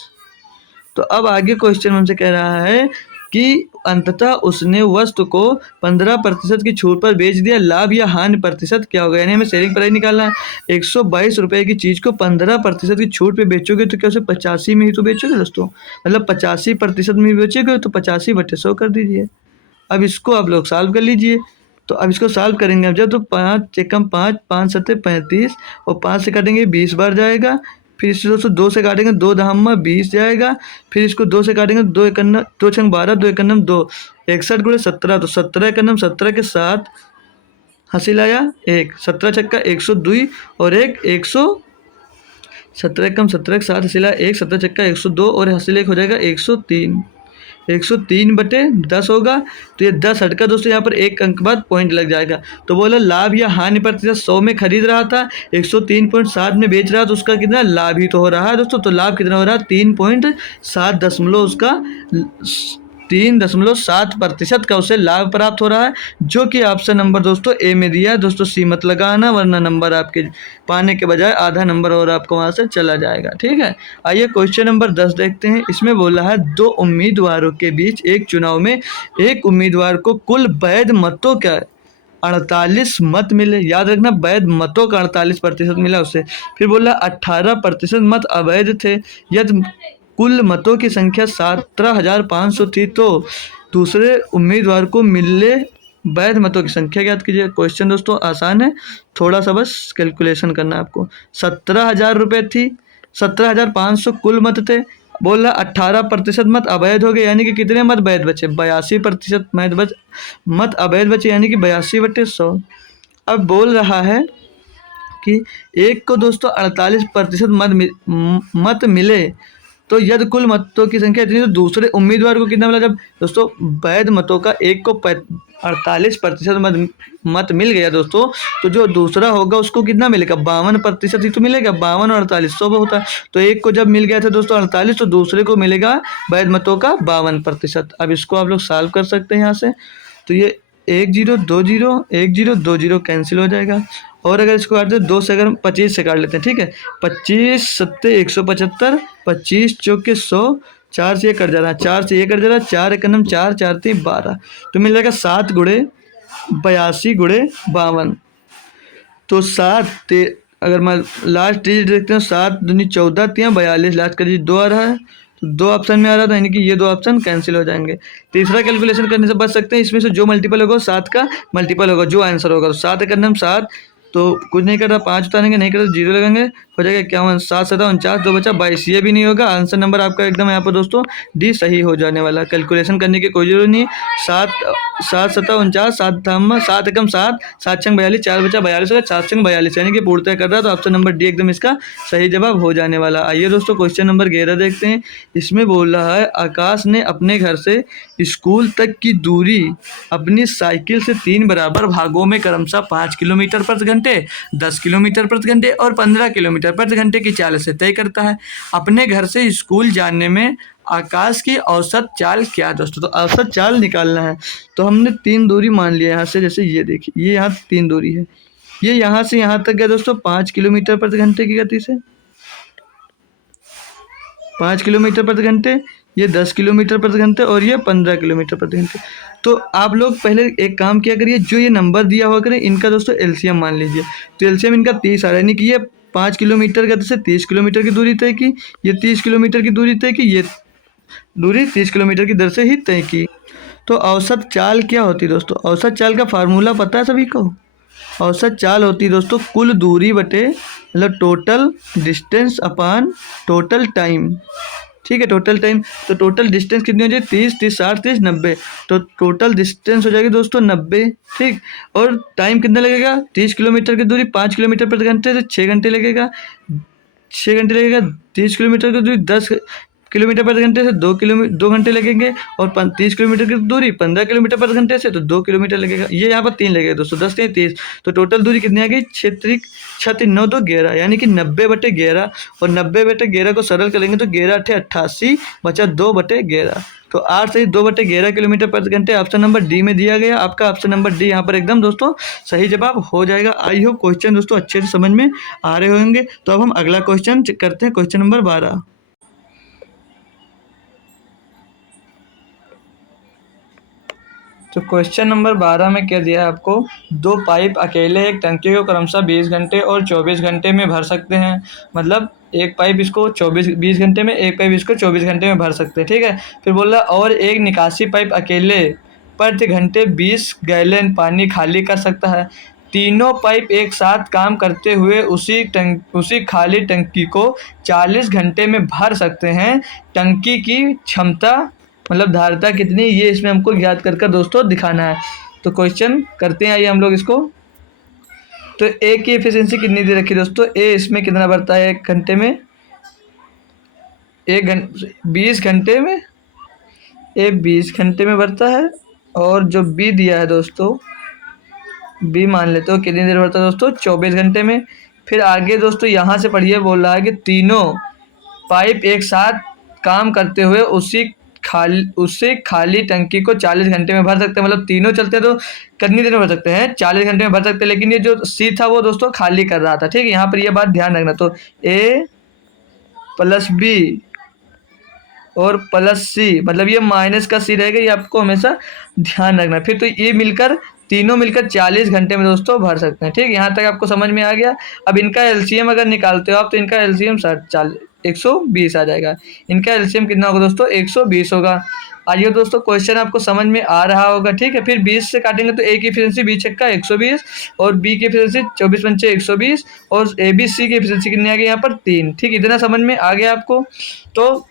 तो अब आगे क्वेश्चन हमसे कह रहा है कि अंततः उसने वस्तु को 15% की छूट पर बेच दिया, लाभ या हानि प्रतिशत क्या होगा? यानी हमें सेलिंग प्राइस निकालना है। 122 रुपये की चीज़ को 15% की छूट पे बेचोगे तो क्या उसे 85 में ही तो बेचोगे दोस्तों? मतलब 85% में ही बेचोगे, तो 85/100 कर दीजिए। अब इसको आप लोग सॉल्व कर लीजिए। तो अब इसको सॉल्व करेंगे अब जब, तो 5 एकम 5, 5 सत्ते 35 और 5 से काटेंगे 20 बार जाएगा, फिर इससे दोस्तों 2 से काटेंगे, 2 दहम्मा 20 जाएगा। फिर इसको 2 से काटेंगे, 2 एकन्ना 2 छंग 12, 2 एकन्नम 2, 61 गुणे 17, तो 17 एकन्नम 17 के साथ हासिल आया 1, 17 छक्का 102 और एक 17 कम 17 के साथ हासिल आया 1, 17 छक्का 102 और हासिल एक हो जाएगा 103। 103/10 होगा, तो ये 10 हटका दोस्तों यहाँ पर एक अंक बाद पॉइंट लग जाएगा। तो बोला लाभ या हानि प्रतिशत 100 में खरीद रहा था, 103.7 में बेच रहा, तो उसका कितना लाभ ही तो हो रहा है दोस्तों। तो लाभ कितना हो रहा है 3.7 दशमलव उसका 3.7% का उसे लाभ प्राप्त हो रहा है, जो कि ऑप्शन नंबर दोस्तों ए में दिया है। दोस्तों सी मत लगाना, वरना नंबर आपके पाने के बजाय आधा नंबर और आपको वहाँ से चला जाएगा। ठीक है, आइए क्वेश्चन नंबर 10 देखते हैं। इसमें बोला है 2 उम्मीदवारों के बीच एक चुनाव में एक उम्मीदवार को कुल वैध मतों का 48 मत मिले। याद रखना, वैध मतों का 48% मिला उसे। फिर बोला 18% मत अवैध थे। यदि कुल मतों की संख्या 17,500 थी, तो दूसरे उम्मीदवार को मिले वैध मतों की संख्या ज्ञात कीजिए। क्वेश्चन दोस्तों आसान है, थोड़ा सा बस कैलकुलेशन करना है आपको। 17,000 रुपये थी, 17,500 कुल मत थे। बोल रहा 18% मत अवैध हो गए, यानी कि कितने मत वैध बचे, 82% मत अवैध बचे, यानी कि 82/100। अब बोल रहा है कि एक को दोस्तों 48% मत मिले, तो यदि कुल मतों की संख्या इतनी, तो दूसरे उम्मीदवार को कितना मिला। जब दोस्तों वैध मतों का एक को 48% मत मिल गया दोस्तों, तो जो दूसरा होगा उसको कितना मिलेगा, 52% ही तो मिलेगा। 52 और 48 100 होता है, तो एक को जब मिल गया था दोस्तों 48, तो दूसरे को मिलेगा वैध मतों का 52%। अब इसको आप लोग सॉल्व कर सकते हैं यहाँ से। तो ये 1 0 2 0 1 0 2 0 कैंसिल हो जाएगा। और अगर इसको काटते हैं 2 से, अगर 25 से काट लेते हैं, ठीक है, 25 7 175, 25 चौके 100, 4 से ये कट जा रहा है, 4 से ये कट जा रहा है, 4 एकनम 4, 4 3 12, तो मिल जाएगा 7 गुणे 82 गुणे 52। तो 7 अगर मैं लास्ट डिजिट देखते हैं, 7 दूनी 14, 3 42, लास्ट का डिजिट 2 आ रहा है, तो 2 ऑप्शन में आ रहा था, यानी कि ये 2 ऑप्शन कैंसिल हो जाएंगे। तीसरा कैलकुलेशन करने से बच सकते हैं, इसमें से जो मल्टीपल होगा 7 का मल्टीपल होगा, जो आंसर होगा। तो 7 एकनम 7, तो कुछ नहीं करता, 5 उतारेंगे, नहीं करता 0 लगाएंगे, हो जाएगा 51, 7 7 49, 2 बचा 22। ये भी नहीं होगा, आंसर नंबर आपका एकदम यहाँ पर दोस्तों डी सही हो जाने वाला। कैलकुलेशन करने की कोई जरूरत नहीं है। 7 7 7 49, 7 एकम 7, 7 छंग 42, 4 बचा 42 होगा, 4 छंग 42, यानी कि पूर्णतः कर रहा है, तो ऑप्शन नंबर डी एकदम इसका सही जवाब हो जाने वाला। आइए दोस्तों क्वेश्चन नंबर 11 देखते हैं। इसमें बोल रहा है आकाश ने अपने घर से स्कूल तक की दूरी अपनी साइकिल से 3 बराबर भागों में क्रमशः 5 किलोमीटर प्रति घंटे, 10 किलोमीटर प्रति घंटे और 15 किलोमीटर प्रति घंटे की चाल से तय करता है। अपने घर से स्कूल जाने में आकाश की औसत चाल क्या है दोस्तों। तो औसत चाल निकालना है, तो हमने 3 दूरी मान लिया यहाँ से। जैसे ये देखिए, ये यहाँ 3 दूरी है, ये यहाँ से यहाँ तक गया दोस्तों 5 किलोमीटर प्रति घंटे की गति से, 5 किलोमीटर प्रति घंटे, ये 10 किलोमीटर प्रति घंटे और ये 15 किलोमीटर प्रति घंटे। तो आप लोग पहले एक काम किया करिए, जो ये नंबर दिया हुआ करें इनका दोस्तों एलसीएम मान लीजिए। तो एलसीएम इनका 30 आ रहा है, यानी कि ये 5 किलोमीटर गति से 30 किलोमीटर की दूरी तय की, ये 30 किलोमीटर की दूरी तय की, ये दूरी 30 किलोमीटर की दर से ही तय की। तो औसत चाल क्या होती है दोस्तों, औसत चाल का फार्मूला पता है सभी को। औसत चाल होती है दोस्तों कुल दूरी बटे, मतलब टोटल डिस्टेंस अपान टोटल टाइम। ठीक है, टोटल टाइम, तो टोटल डिस्टेंस कितनी हो जाएगी 30 30 60 30 90, तो टोटल डिस्टेंस हो जाएगी दोस्तों 90। ठीक, और टाइम कितना लगेगा, 30 किलोमीटर की दूरी 5 किलोमीटर प्रति घंटे, तो 6 घंटे लगेगा, 6 घंटे लगेगा। 30 किलोमीटर की दूरी 10 किलोमीटर प्रति घंटे से 2 घंटे लगेंगे, और 30 किलोमीटर की दूरी 15 किलोमीटर प्रति घंटे से, तो 2 किलोमीटर लगेगा। ये यहाँ पर 3 लगेगा दोस्तों, 10 3 30, तो टोटल दूरी कितनी आ गई 6 9 2 11, यानी कि 90/11, और 90/11 को सरल करेंगे तो 11 8 88 बचा 2/11, तो 8 से 2/11 किलोमीटर प्रति घंटे ऑप्शन नंबर डी में दिया गया। आपका ऑप्शन नंबर डी यहाँ पर एकदम दोस्तों सही जवाब हो जाएगा। आई होप क्वेश्चन दोस्तों अच्छे से समझ में आ रहे होंगे। तो अब हम अगला क्वेश्चन करते हैं, क्वेश्चन नंबर 12। तो क्वेश्चन नंबर 12 में क्या दिया है आपको, 2 पाइप अकेले एक टंकी को क्रमशः 20 घंटे और 24 घंटे में भर सकते हैं। मतलब एक पाइप इसको 20 घंटे में, एक पाइप इसको 24 घंटे में भर सकते हैं। ठीक है, फिर बोल रहा और एक निकासी पाइप अकेले प्रति घंटे 20 गैलन पानी खाली कर सकता है। तीनों पाइप एक साथ काम करते हुए उसी खाली टंकी को 40 घंटे में भर सकते हैं। टंकी की क्षमता मतलब धारिता कितनी, ये इसमें हमको याद कर कर दोस्तों दिखाना है। तो क्वेश्चन करते हैं, आइए हम लोग इसको। तो ए की एफिशिएंसी कितनी दे रखी है दोस्तों, ए इसमें कितना भरता है 1 घंटे में, 20 घंटे में, ए 20 घंटे में भरता है। और जो बी दिया है दोस्तों, बी मान लेते हो कितनी देर भरता है दोस्तों, 24 घंटे में। फिर आगे दोस्तों यहाँ से पढ़िए, बोल रहा है कि तीनों पाइप एक साथ काम करते हुए उससे खाली टंकी को 40 घंटे में भर सकते हैं। मतलब तीनों चलते हैं तो कितनी देर में भर सकते हैं, 40 घंटे में भर सकते हैं। लेकिन ये जो सी था वो दोस्तों खाली कर रहा था, ठीक है, यहाँ पर ये बात ध्यान रखना। तो ए प्लस बी और प्लस सी, मतलब ये माइनस का सी रहेगा, ये आपको हमेशा ध्यान रखना। फिर तो ये मिलकर तीनों मिलकर 40 घंटे में दोस्तों भर सकते हैं, ठीक, यहाँ तक आपको समझ में आ गया। अब इनका एलसीएम अगर निकालते हो आप तो इनका एलसीएम 120 आ जाएगा। इनका एलसीएम कितना होगा दोस्तों, 120 होगा। आइए दोस्तों क्वेश्चन आपको समझ में आ रहा होगा, ठीक है। फिर 20 से काटेंगे तो ए की एफिशिएंसी 20 छक्का 120 और बी की एफिशिएंसी 24 पंचे 120 और ए बी सी की एफिशिएंसी कितनी आ गई यहाँ पर 3, ठीक, इतना समझ में आ गया आपको। तो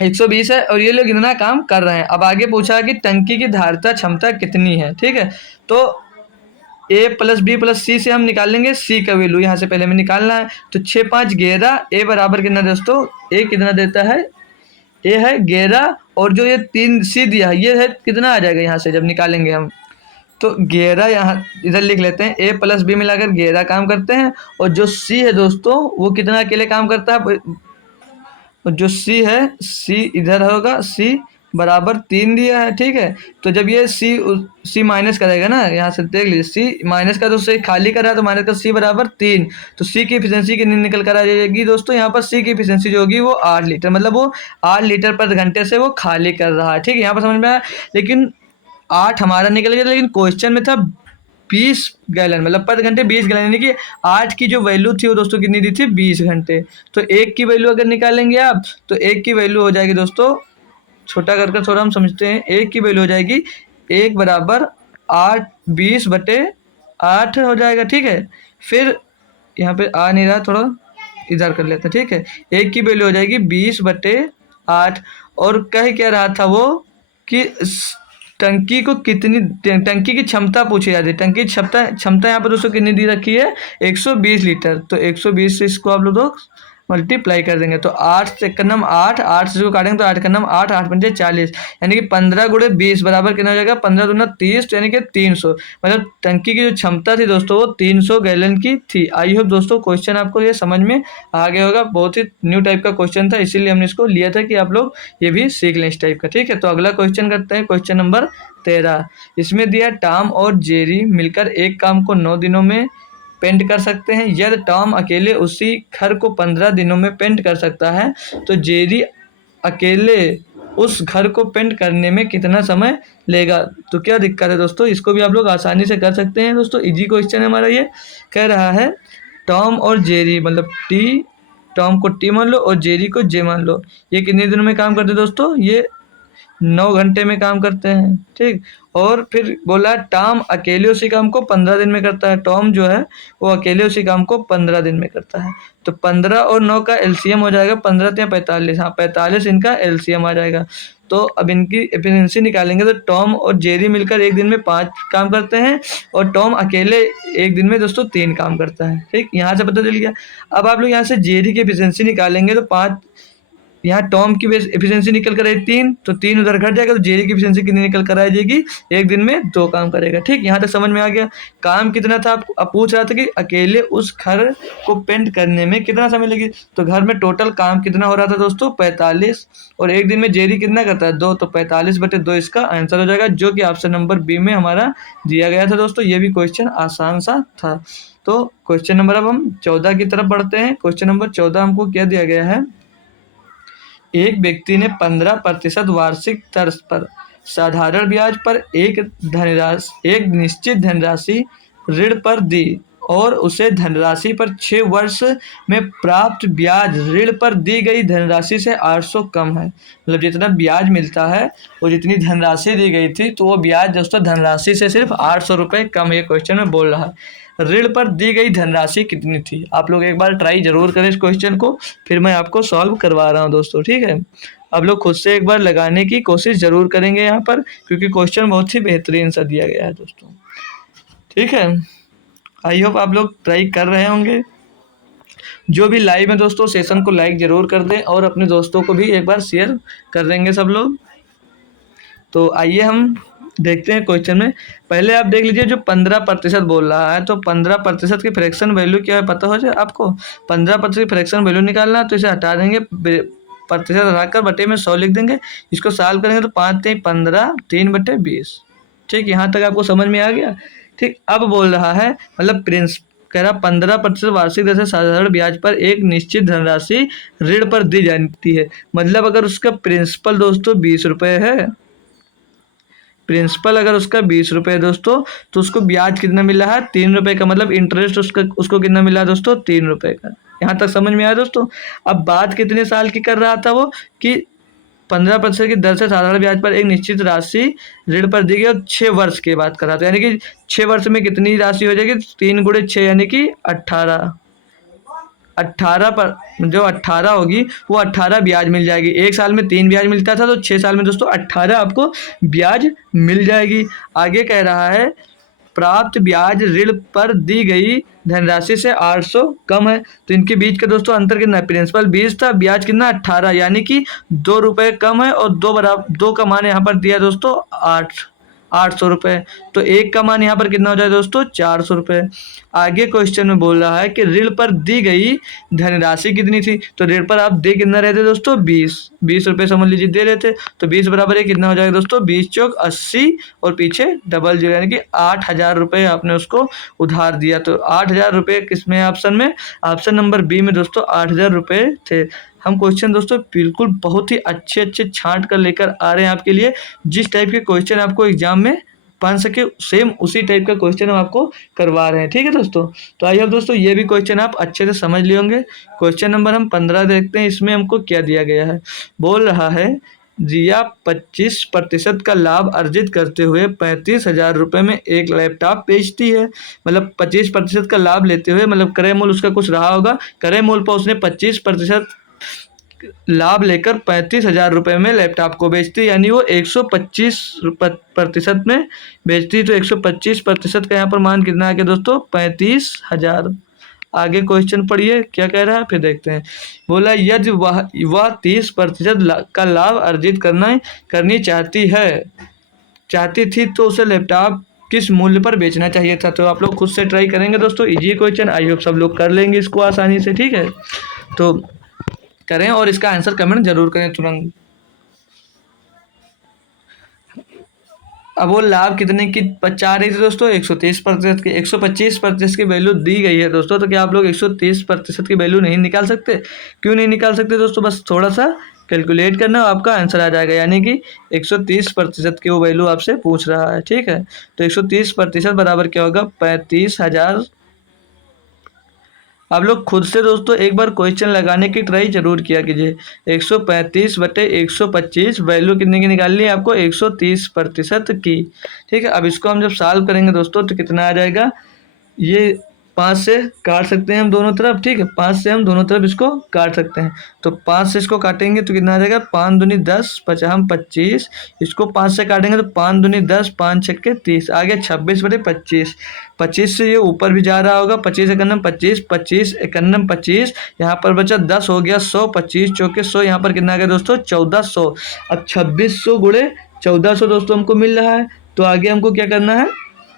120 है और ये लोग इतना काम कर रहे हैं। अब आगे पूछा है कि टंकी की धारिता क्षमता कितनी है, ठीक है। तो ए प्लस बी प्लस सी से हम निकाल लेंगे सी का वैल्यू, यहाँ से पहले हमें निकालना है। तो 6 5 11, ए बराबर कितना दोस्तों, ए कितना देता है, ए है 11 और जो ये 3 सी दिया है ये है कितना आ जाएगा यहाँ से जब निकालेंगे हम, तो 11 यहाँ इधर लिख लेते हैं। ए प्लस बी मिलाकर 11 काम करते हैं और जो सी है दोस्तों वो कितना अकेले काम करता है, और जो सी है सी इधर होगा, सी बराबर 3 दिया है, ठीक है। तो जब ये सी माइनस करेगा ना, यहाँ से देख लीजिए सी माइनस का तो सी खाली कर रहा है तो माइनस का सी बराबर 3। तो सी की एफिशिएंसी कितनी निकल कर आ जाएगी दोस्तों, यहाँ पर सी की एफिशिएंसी जो होगी वो 8 लीटर, मतलब वो 8 लीटर पर घंटे से वो खाली कर रहा है, ठीक है, यहाँ पर समझ में आया। लेकिन 8 हमारा निकल गया, लेकिन क्वेश्चन में था 20 गैलन, मतलब पर घंटे 20 गैलन, यानी कि 8 की जो वैल्यू थी वो दोस्तों कितनी दी थी, 20 घंटे। तो एक की वैल्यू अगर निकालेंगे आप तो एक की वैल्यू हो जाएगी दोस्तों, छोटा कर थोड़ा हम समझते हैं, एक की वैल्यू हो जाएगी 1 बराबर 8 20/8 हो जाएगा, ठीक है। फिर यहाँ पे आ नहीं रहा, थोड़ा इधर कर लेते हैं, ठीक है। एक की वैल्यू हो जाएगी 20/8 और कह क्या रहा था वो कि टंकी को कितनी, टंकी की क्षमता पूछी जाती है। टंकी की क्षमता यहाँ पर दोस्तों कितनी दी रखी है, 120 लीटर। तो 120 से इसको आप लोग मल्टीप्लाई कर देंगे तो 8 से कन्नम 8, 8 से इसको काटेंगे तो 8 कन्नम 8, 8 पंजे 40, यानी कि 15 गुणे 20 बराबर कितना हो जाएगा, 15 दूना 30, तो यानी कि 300। मतलब टंकी की जो क्षमता थी दोस्तों वो 300 गैलन की थी। आई होप दोस्तों क्वेश्चन आपको ये समझ में आ गया होगा। बहुत ही न्यू टाइप का क्वेश्चन था, इसीलिए हमने इसको लिया था कि आप लोग ये भी सीख लें इस टाइप का, ठीक है। तो अगला क्वेश्चन करते हैं, क्वेश्चन नंबर 13। इसमें दिया टॉम और जेरी मिलकर एक काम को 9 दिनों में पेंट कर सकते हैं। यदि टॉम अकेले उसी घर को 15 दिनों में पेंट कर सकता है तो जेरी अकेले उस घर को पेंट करने में कितना समय लेगा। तो क्या दिक्कत है दोस्तों, इसको भी आप लोग आसानी से कर सकते हैं दोस्तों, इजी क्वेश्चन है हमारा। ये कह रहा है टॉम और जेरी, मतलब टी, टॉम को टी मान लो और जेरी को जे मान लो, ये कितने दिनों में काम करते हैं दोस्तों, ये 9 घंटे में काम करते हैं, ठीक। और फिर बोला टॉम अकेले उसी काम को 15 दिन में करता है। टॉम जो है वो अकेले उसी काम को 15 दिन में करता है। तो 15 और 9 का एलसीएम हो जाएगा 15 या 45, हाँ 45 इनका एलसीएम आ जाएगा। तो अब इनकी एफिशिएंसी निकालेंगे तो टॉम और जेरी मिलकर एक दिन में 5 काम करते हैं और टॉम अकेले एक दिन में दोस्तों 3 काम करता है, ठीक, यहाँ से पता चल गया। अब आप लोग यहाँ से जेरी की एफिशिएंसी निकालेंगे तो 5, यहाँ टॉम की एफिशिएंसी निकल कर आई 3, तो 3 उधर घट जाएगा तो जेरी की एफिशिएंसी कितनी निकल कर आ जाएगी, एक दिन में 2 काम करेगा, ठीक। यहाँ तक समझ में आ गया। काम कितना था, आप पूछ रहा था कि अकेले उस घर को पेंट करने में कितना समय लगे। तो घर में टोटल काम कितना हो रहा था दोस्तों, 45, और एक दिन में जेरी कितना करता है, 2, तो 45/2 इसका आंसर हो जाएगा, जो कि ऑप्शन नंबर बी में हमारा दिया गया था दोस्तों। ये भी क्वेश्चन आसान सा था। तो क्वेश्चन नंबर अब हम 14 की तरफ बढ़ते हैं। क्वेश्चन नंबर 14 हमको क्या दिया गया है, एक व्यक्ति ने 15% वार्षिक दर पर साधारण ब्याज पर एक निश्चित धनराशि ऋण पर दी और उसे धनराशि पर 6 वर्ष में प्राप्त ब्याज ऋण पर दी गई धनराशि से 800 कम है। मतलब जितना ब्याज मिलता है वो जितनी धनराशि दी गई थी तो वो ब्याज दोस्तों धनराशि से सिर्फ 800 रुपये कम, ये क्वेश्चन में बोल रहा है। ऋण पर दी गई धनराशि कितनी थी? आप लोग एक बार ट्राई जरूर करें इस क्वेश्चन को, फिर मैं आपको सॉल्व करवा रहा हूँ दोस्तों, ठीक है। आप लोग खुद से एक बार लगाने की कोशिश जरूर करेंगे यहाँ पर, क्योंकि क्वेश्चन बहुत ही बेहतरीन सा दिया गया है दोस्तों, ठीक है। आई होप आप लोग ट्राई कर रहे होंगे। जो भी लाइव है दोस्तों सेशन को लाइक जरूर कर दें और अपने दोस्तों को भी एक बार शेयर कर देंगे सब लोग। तो आइए हम देखते हैं क्वेश्चन में। पहले आप देख लीजिए जो 15% बोल रहा है, तो 15% की फ्रैक्शन वैल्यू क्या है पता हो जाए आपको। 15% की फ्रैक्शन वैल्यू निकालना है तो इसे हटा देंगे, प्रतिशत हटाकर बटे में 100 लिख देंगे। इसको सॉल्व करेंगे तो 5 3 15 3/20। ठीक, यहाँ तक आपको समझ में आ गया। ठीक, अब बोल रहा है मतलब कह रहा 15% वार्षिक दर से साधारण ब्याज पर एक निश्चित धनराशि ऋण पर दी जाती है। मतलब अगर उसका प्रिंसिपल दोस्तों 20 रुपये है, प्रिंसिपल अगर उसका 20 रुपये है दोस्तों, तो उसको ब्याज कितना मिला है? 3 रुपये का। मतलब इंटरेस्ट उसको कितना मिला दोस्तों? 3 रुपये का। यहाँ तक समझ में आया दोस्तों। अब बात कितने साल की कर रहा था वो, कि 15% की दर से साधारण ब्याज पर एक निश्चित राशि ऋण पर दी गई और 6 वर्ष की बात कर रहा था। यानी कि 6 वर्ष में कितनी राशि हो जाएगी? 3 × 6 यानी कि 18 पर जो 18 होगी वो 18 ब्याज मिल जाएगी। एक साल में 3 ब्याज मिलता था, तो 6 साल में दोस्तों 18 आपको ब्याज मिल जाएगी। आगे कह रहा है प्राप्त ब्याज ऋण पर दी गई धनराशि से 800 कम है। तो इनके बीच का दोस्तों अंतर कितना है? प्रिंसिपल 20 था, ब्याज कितना? 18, यानी कि 2 रुपये कम है। और 2 का मान यहाँ पर दिया दोस्तों 800 रुपये। तो 1 का मान यहाँ पर कितना हो जाए दोस्तों? 400 रुपये। आगे क्वेश्चन में बोल रहा है कि ऋण पर दी गई धनराशि कितनी थी। तो ऋण पर आप दे कितना रहते दोस्तों? 20 रुपये समझ लीजिए दे रहे थे। तो 20 बराबर है कितना हो जाएगा दोस्तों? 20 चौक 80 और पीछे डबल 0, यानी कि 8000 रुपये आपने उसको उधार दिया। तो 8000 रुपये किसमें? ऑप्शन में, ऑप्शन नंबर बी में दोस्तों 8000 रुपये थे। हम क्वेश्चन दोस्तों बिल्कुल बहुत ही अच्छे छांट कर लेकर आ रहे हैं आपके लिए। जिस टाइप के क्वेश्चन आपको एग्जाम में बन सके सेम उसी टाइप का क्वेश्चन हम आपको करवा रहे हैं, ठीक है दोस्तों। तो आई होप दोस्तों ये भी क्वेश्चन आप अच्छे से समझ लिए होंगे। क्वेश्चन नंबर हम 15 देखते हैं। इसमें हमको क्या दिया गया है। बोल रहा है जिया 25% का लाभ अर्जित करते हुए 35,000 रुपये में एक लैपटॉप बेचती है। मतलब 25% का लाभ लेते हुए, मतलब क्रय मूल्य उसका कुछ रहा होगा, क्रय मूल्य पर उसने 25% लाभ लेकर 35,000 रुपये में लैपटॉप को बेचती, यानी वो 125% में बेचती। तो 125% का यहाँ पर मान कितना आ गया दोस्तों? 35,000। आगे क्वेश्चन पढ़िए क्या कह रहा है, फिर देखते हैं। बोला यदि वह 30% का लाभ अर्जित करनी चाहती थी तो उसे लैपटॉप किस मूल्य पर बेचना चाहिए था। तो आप लोग खुद से ट्राई करेंगे दोस्तों, इजी क्वेश्चन, आई होप सब लोग कर लेंगे इसको आसानी से, ठीक है। तो करें और इसका आंसर कमेंट जरूर करें तुरंत। अब वो लाभ कितने की चाह रही थी दोस्तों? 130% की। 125% की वैल्यू दी गई है दोस्तों। तो क्या आप लोग 130% की वैल्यू नहीं निकाल सकते? क्यों नहीं निकाल सकते दोस्तों? बस थोड़ा सा कैलकुलेट करना, आपका आंसर आ जाएगा। यानी कि 130% की वो वैल्यू आपसे पूछ रहा है, ठीक है। तो 130% बराबर क्या होगा? 35,000। आप लोग खुद से दोस्तों एक बार क्वेश्चन लगाने की ट्राई जरूर किया कीजिए। 135/125 वैल्यू कितने की निकालनी है आपको? 130% की, ठीक है। अब इसको हम जब सॉल्व करेंगे दोस्तों तो कितना आ जाएगा? ये 5 से काट सकते हैं हम दोनों तरफ, ठीक है। 5 से हम दोनों तरफ इसको काट सकते हैं। तो 5 से इसको काटेंगे तो कितना आ जाएगा? 5 दूनी 10, 50 25। इसको 5 से काटेंगे तो 5 दूनी 10, 5 छक्के 30, आ गया 26/25। 25 से ये ऊपर भी जा रहा होगा, 25 एकन्नम 25, 25 एकन्नम 25, यहाँ पर बचा 10 हो गया 100, 25 चौके 100, यहाँ पर कितना आ गया दोस्तों? 1400। अब 2600 गुणे 1400 दोस्तों हमको मिल रहा है। तो आगे हमको क्या करना है,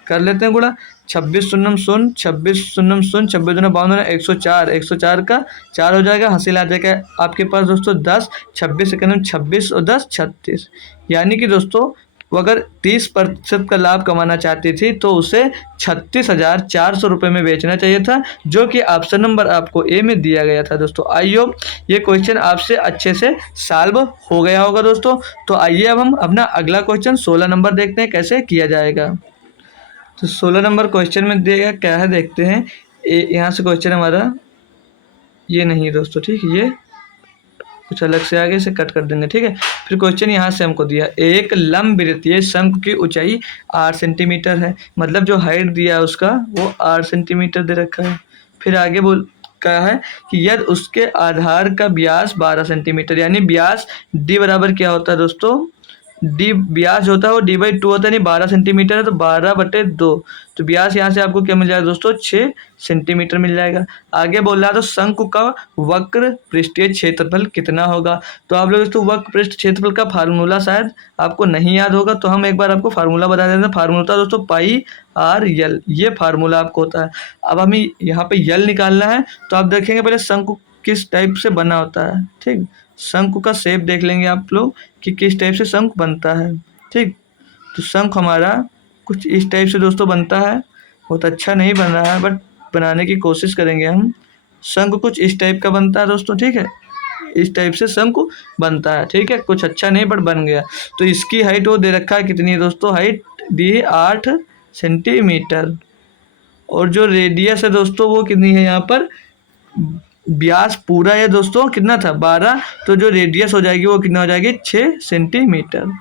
कर लेते हैं गुणा। 26 शून्यम शून्य, 26 शून्यम शून्य, 26 दूना 52, 104, 104 का 4 हो जाएगा, हासिल आ जाएगा आपके पास दोस्तों 10, 26 एकन्नम 26 और 10 36। यानी कि दोस्तों वो अगर 30% का लाभ कमाना चाहती थी तो उसे 36,400 रुपये में बेचना चाहिए था, जो कि ऑप्शन नंबर आपको ए में दिया गया था दोस्तों। आई होप ये क्वेश्चन आपसे अच्छे से सॉल्व हो गया होगा दोस्तों। तो आइए अब हम अपना अगला क्वेश्चन 16 नंबर देखते हैं कैसे किया जाएगा। तो 16 नंबर क्वेश्चन में दिया गया क्या है देखते हैं। यहाँ से क्वेश्चन हमारा ये नहीं है दोस्तों, ठीक है, ये कुछ अलग से आगे से कट कर देंगे, ठीक है। फिर क्वेश्चन यहाँ से हमको दिया, एक लंबवृत्तीय शंकु की ऊंचाई 8 सेंटीमीटर है, मतलब जो हाइट दिया है उसका वो 8 सेंटीमीटर दे रखा है। फिर आगे बोल कहा है कि यदि उसके आधार का व्यास 12 सेंटीमीटर, यानी व्यास डी बराबर क्या होता है दोस्तों, डी व्यास होता है वो डी/2 होता है, नहीं 12 सेंटीमीटर है तो 12/2, तो व्यास यहाँ से आपको क्या मिल जाएगा दोस्तों, 6 सेंटीमीटर मिल जाएगा। आगे बोल रहा है तो शंकु का वक्र पृष्ठीय क्षेत्रफल कितना होगा। तो आप लोग दोस्तों वक्र पृष्ठ क्षेत्रफल का फार्मूला शायद आपको नहीं याद होगा, तो हम एक बार आपको फार्मूला बता देते हैं। फार्मूला होता है दोस्तों पाई आर यल, ये फार्मूला आपको होता है। अब हमें यहाँ पे यल निकालना है, तो आप देखेंगे पहले शंकु किस टाइप से बना होता है, ठीक। शंकु का शेप देख लेंगे आप लोग कि किस टाइप से शंकु बनता है, ठीक। तो शंकु हमारा कुछ इस टाइप से दोस्तों बनता है, बहुत अच्छा नहीं बन रहा है बट बनाने की कोशिश करेंगे हम। शंकु कुछ इस टाइप का बनता है दोस्तों, ठीक है, इस टाइप से शंकु बनता है, ठीक है, कुछ अच्छा नहीं बट बन गया। तो इसकी हाइट वो दे रखा है, कितनी है दोस्तों, हाइट दी है 8 सेंटीमीटर, और जो रेडियस है दोस्तों वो कितनी है, यहाँ पर व्यास पूरा है दोस्तों कितना था 12, तो जो रेडियस हो जाएगी वो कितना हो जाएगी 6 सेंटीमीटर।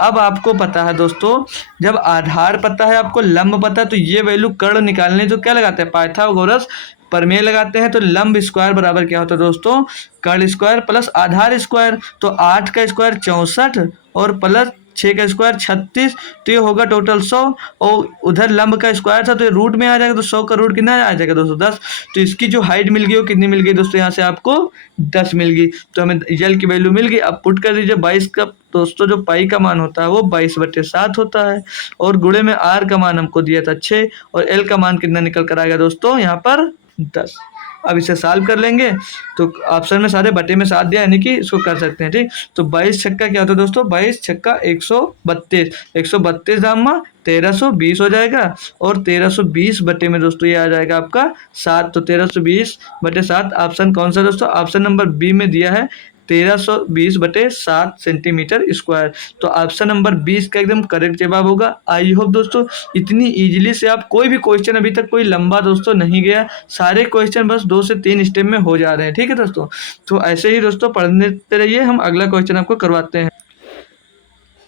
अब आपको पता है दोस्तों, जब आधार पता है आपको लंब पता है, तो ये वैल्यू कर्ण निकालने तो क्या लगाते हैं, पाइथागोरस प्रमेय लगाते हैं। तो लंब स्क्वायर बराबर क्या होता है दोस्तों, कर्ण स्क्वायर प्लस आधार स्क्वायर, तो 8 का स्क्वायर 64 और प्लस 6 का स्क्वायर 36, तो ये होगा टोटल 100, और उधर लंब का स्क्वायर था तो ये रूट में आ जाएगा, तो 100 का रूट कितना आ जाएगा दोस्तों 10। तो इसकी जो हाइट मिल गई वो कितनी मिल गई दोस्तों, यहाँ से आपको 10 मिल गई। तो हमें यल की वैल्यू मिल गई। अब पुट कर दीजिए 22 का दोस्तों, जो पाई का मान होता है वो 22/7 होता है, और गुणे में आर का मान हमको दिया था 6, और एल का मान कितना निकल कर आएगा दोस्तों, यहाँ पर 10। अब इसे सॉल्व कर लेंगे, तो ऑप्शन में सारे बटे में 7 दिया, यानी कि इसको कर सकते हैं, ठीक। तो 22 छक्का क्या होता है दोस्तों, 22 छक्का 132, 132 दामा 1320 हो जाएगा, और 1320 बटे में दोस्तों ये आ जाएगा आपका 7, तो 1320/7 ऑप्शन कौन सा दोस्तों, ऑप्शन नंबर बी में दिया है 1320/7 सेंटीमीटर स्क्वायर। तो ऑप्शन नंबर 20 का एकदम करेक्ट जवाब होगा। आई होप दोस्तों इतनी इजीली से आप कोई भी क्वेश्चन, अभी तक कोई लंबा दोस्तों नहीं गया, सारे क्वेश्चन बस 2 से 3 स्टेप में हो जा रहे हैं, ठीक है दोस्तों। तो ऐसे ही दोस्तों पढ़ते रहिए, हम अगला क्वेश्चन आपको करवाते हैं।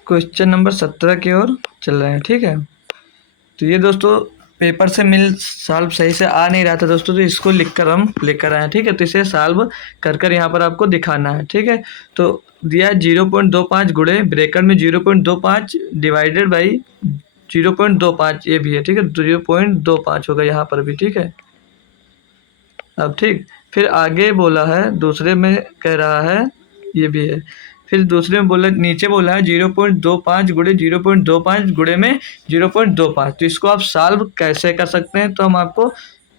क्वेश्चन नंबर 17 की ओर चल रहे हैं, ठीक है। तो ये दोस्तों पेपर से मिल सॉल्व सही से आ नहीं रहा था दोस्तों, तो इसको लिखकर हम लेकर आए हैं, ठीक है। तो इसे सॉल्व कर कर यहाँ पर आपको दिखाना है, ठीक है। तो दिया है 0.25 गुणे ब्रैकेट में 0.25 डिवाइडेड बाई 0.25, ये भी है, ठीक है, 0.25 होगा यहाँ पर भी, ठीक है। अब ठीक, फिर आगे बोला है दूसरे में कह रहा है, ये भी है, फिर दूसरे में बोला, नीचे बोला है 0.25 गुणे 0.25 गुणे में 0.25। तो इसको आप सॉल्व कैसे कर सकते हैं, तो हम आपको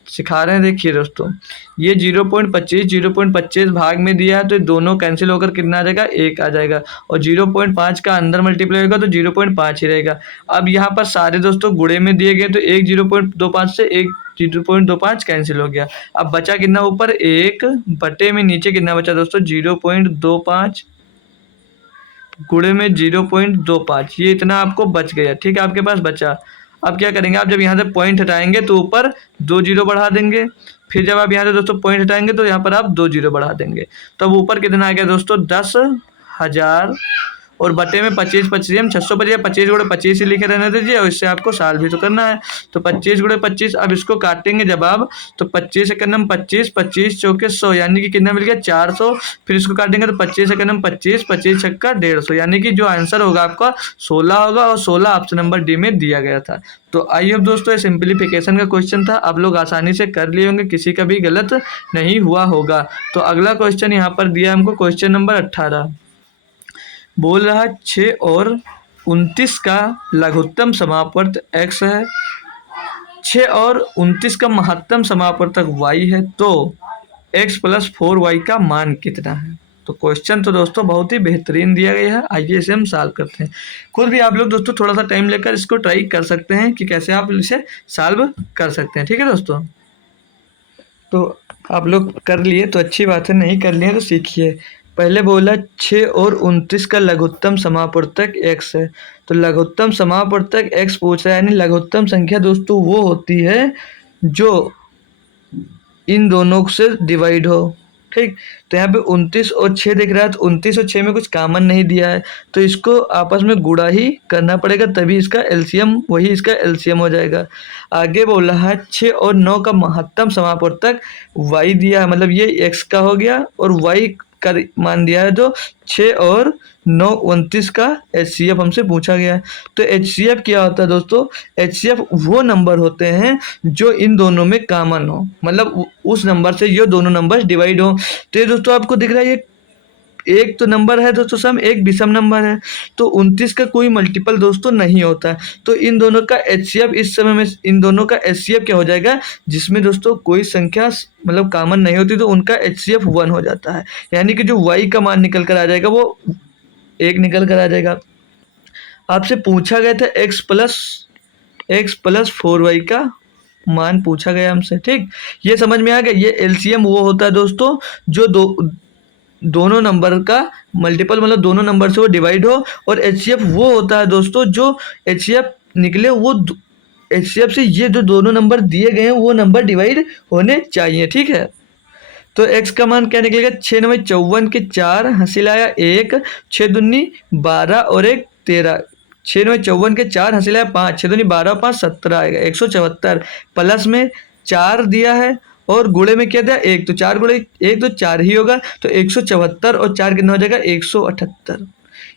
सिखा रहे हैं। देखिए दोस्तों, ये 0.25 भाग में दिया है, तो दोनों कैंसिल होकर कितना आ जाएगा, 1 आ जाएगा, और 0.5 का अंदर मल्टीप्लाई होगा तो 0.5 ही रहेगा। अब यहाँ पर सारे दोस्तों गुणे में दिए गए, तो एक 0.25 से एक 0.25 कैंसिल हो गया। अब बचा कितना ऊपर, 1 बटे में नीचे कितना बचा दोस्तों, 0.25 गुणे में 0.25, ये इतना आपको बच गया, ठीक है, आपके पास बचा। अब क्या करेंगे, आप जब यहाँ से पॉइंट हटाएंगे तो ऊपर 2 जीरो बढ़ा देंगे, फिर जब आप यहाँ से दोस्तों पॉइंट हटाएंगे तो यहाँ पर आप 2 जीरो बढ़ा देंगे, तो अब ऊपर कितना आ गया दोस्तों, 10,000, और बटे में 25 25 हम 600 बचे, 25 गुणे 25 ही लिखे रहने दीजिए, और इससे आपको साल भी तो करना है। तो 25 गुणे 25, अब इसको काटेंगे जब आप, तो 25 से करना 25, 25 चौके 100, यानी कि कितना मिल गया 400। फिर इसको काटेंगे तो 25 से करना 25, 25 छक्का 150, यानी कि जो आंसर होगा आपका 16 होगा, और 16 ऑप्शन नंबर डी में दिया गया था। तो आई होप दोस्तों ये सिंप्लीफिकेशन का क्वेश्चन था, आप लोग आसानी से कर लिए होंगे, किसी का भी गलत नहीं हुआ होगा। तो अगला क्वेश्चन यहाँ पर दिया हमको, क्वेश्चन नंबर 18 बोल रहा 6 और 29 का लघुत्तम समापवर्त x है, 6 और 29 का महत्तम समापवर्तक y है, तो x + 4y का मान कितना है। तो क्वेश्चन तो दोस्तों बहुत ही बेहतरीन दिया गया है, आइए इसे हम सॉल्व करते हैं। खुद भी आप लोग दोस्तों थोड़ा सा टाइम लेकर इसको ट्राई कर सकते हैं कि कैसे आप इसे सॉल्व कर सकते हैं, ठीक है दोस्तों। तो आप लोग कर लिए तो अच्छी बात है, नहीं कर लिए तो सीखिए। पहले बोला 6 और 29 का लघुत्तम समापवर्तक x है। तो लघुत्तम समापवर्तक x पूछ रहा है, यानी लघुत्तम संख्या दोस्तों वो होती है जो इन दोनों से डिवाइड हो। ठीक, तो यहाँ पे 29 और 6 दिख रहा है, तो 29 और 6 में कुछ कॉमन नहीं दिया है, तो इसको आपस में गुणा ही करना पड़ेगा, तभी इसका एलसीएम, वही इसका एलसीएम हो जाएगा। आगे बोला है 6 और 9 का महत्तम समापवर्तक y दिया है, मतलब ये x का हो गया, और y का मान दिया है जो 6 और 9 29 का HCF हमसे पूछा गया है। तो HCF क्या होता है दोस्तों? HCF वो नंबर होते हैं जो इन दोनों में कॉमन हो, मतलब उस नंबर से ये दोनों नंबर डिवाइड हो। तो ये दोस्तों आपको दिख रहा है, ये एक तो नंबर है दोस्तों सम, एक विषम नंबर है, तो 29 का कोई मल्टीपल दोस्तों नहीं होता है। तो इन दोनों का HCF इस समय में, इन दोनों का HCF क्या हो जाएगा, जिसमें दोस्तों कोई संख्या मतलब कॉमन नहीं होती तो उनका HCF 1 हो जाता है, यानी कि जो y का मान निकल कर आ जाएगा वो 1 निकल कर आ जाएगा। आपसे पूछा गया था x प्लस 4y का मान पूछा गया हमसे। ठीक, ये समझ में आ गया। ये एलसीएम वो होता है दोस्तों जो दोनों नंबर का मल्टीपल, मतलब दोनों नंबर से वो डिवाइड हो, और एचसीएफ वो होता है दोस्तों जो एचसीएफ निकले, वो एचसीएफ से ये जो दोनों नंबर दिए गए हैं वो नंबर डिवाइड होने चाहिए। ठीक है, तो x का मान क्या निकलेगा, 6 9 54 के 4 हासिल आया 1, 6 दूनी 12 और 1 13, 6 9 54 के 4 हासिल आया 5, 6 दूनी 12 5 17 आएगा 174, प्लस में 4 दिया है और गुणे में क्या दिया 1, तो 4 गुणे 1 तो 4 ही होगा, तो 174 और 4 कितना हो जाएगा 178।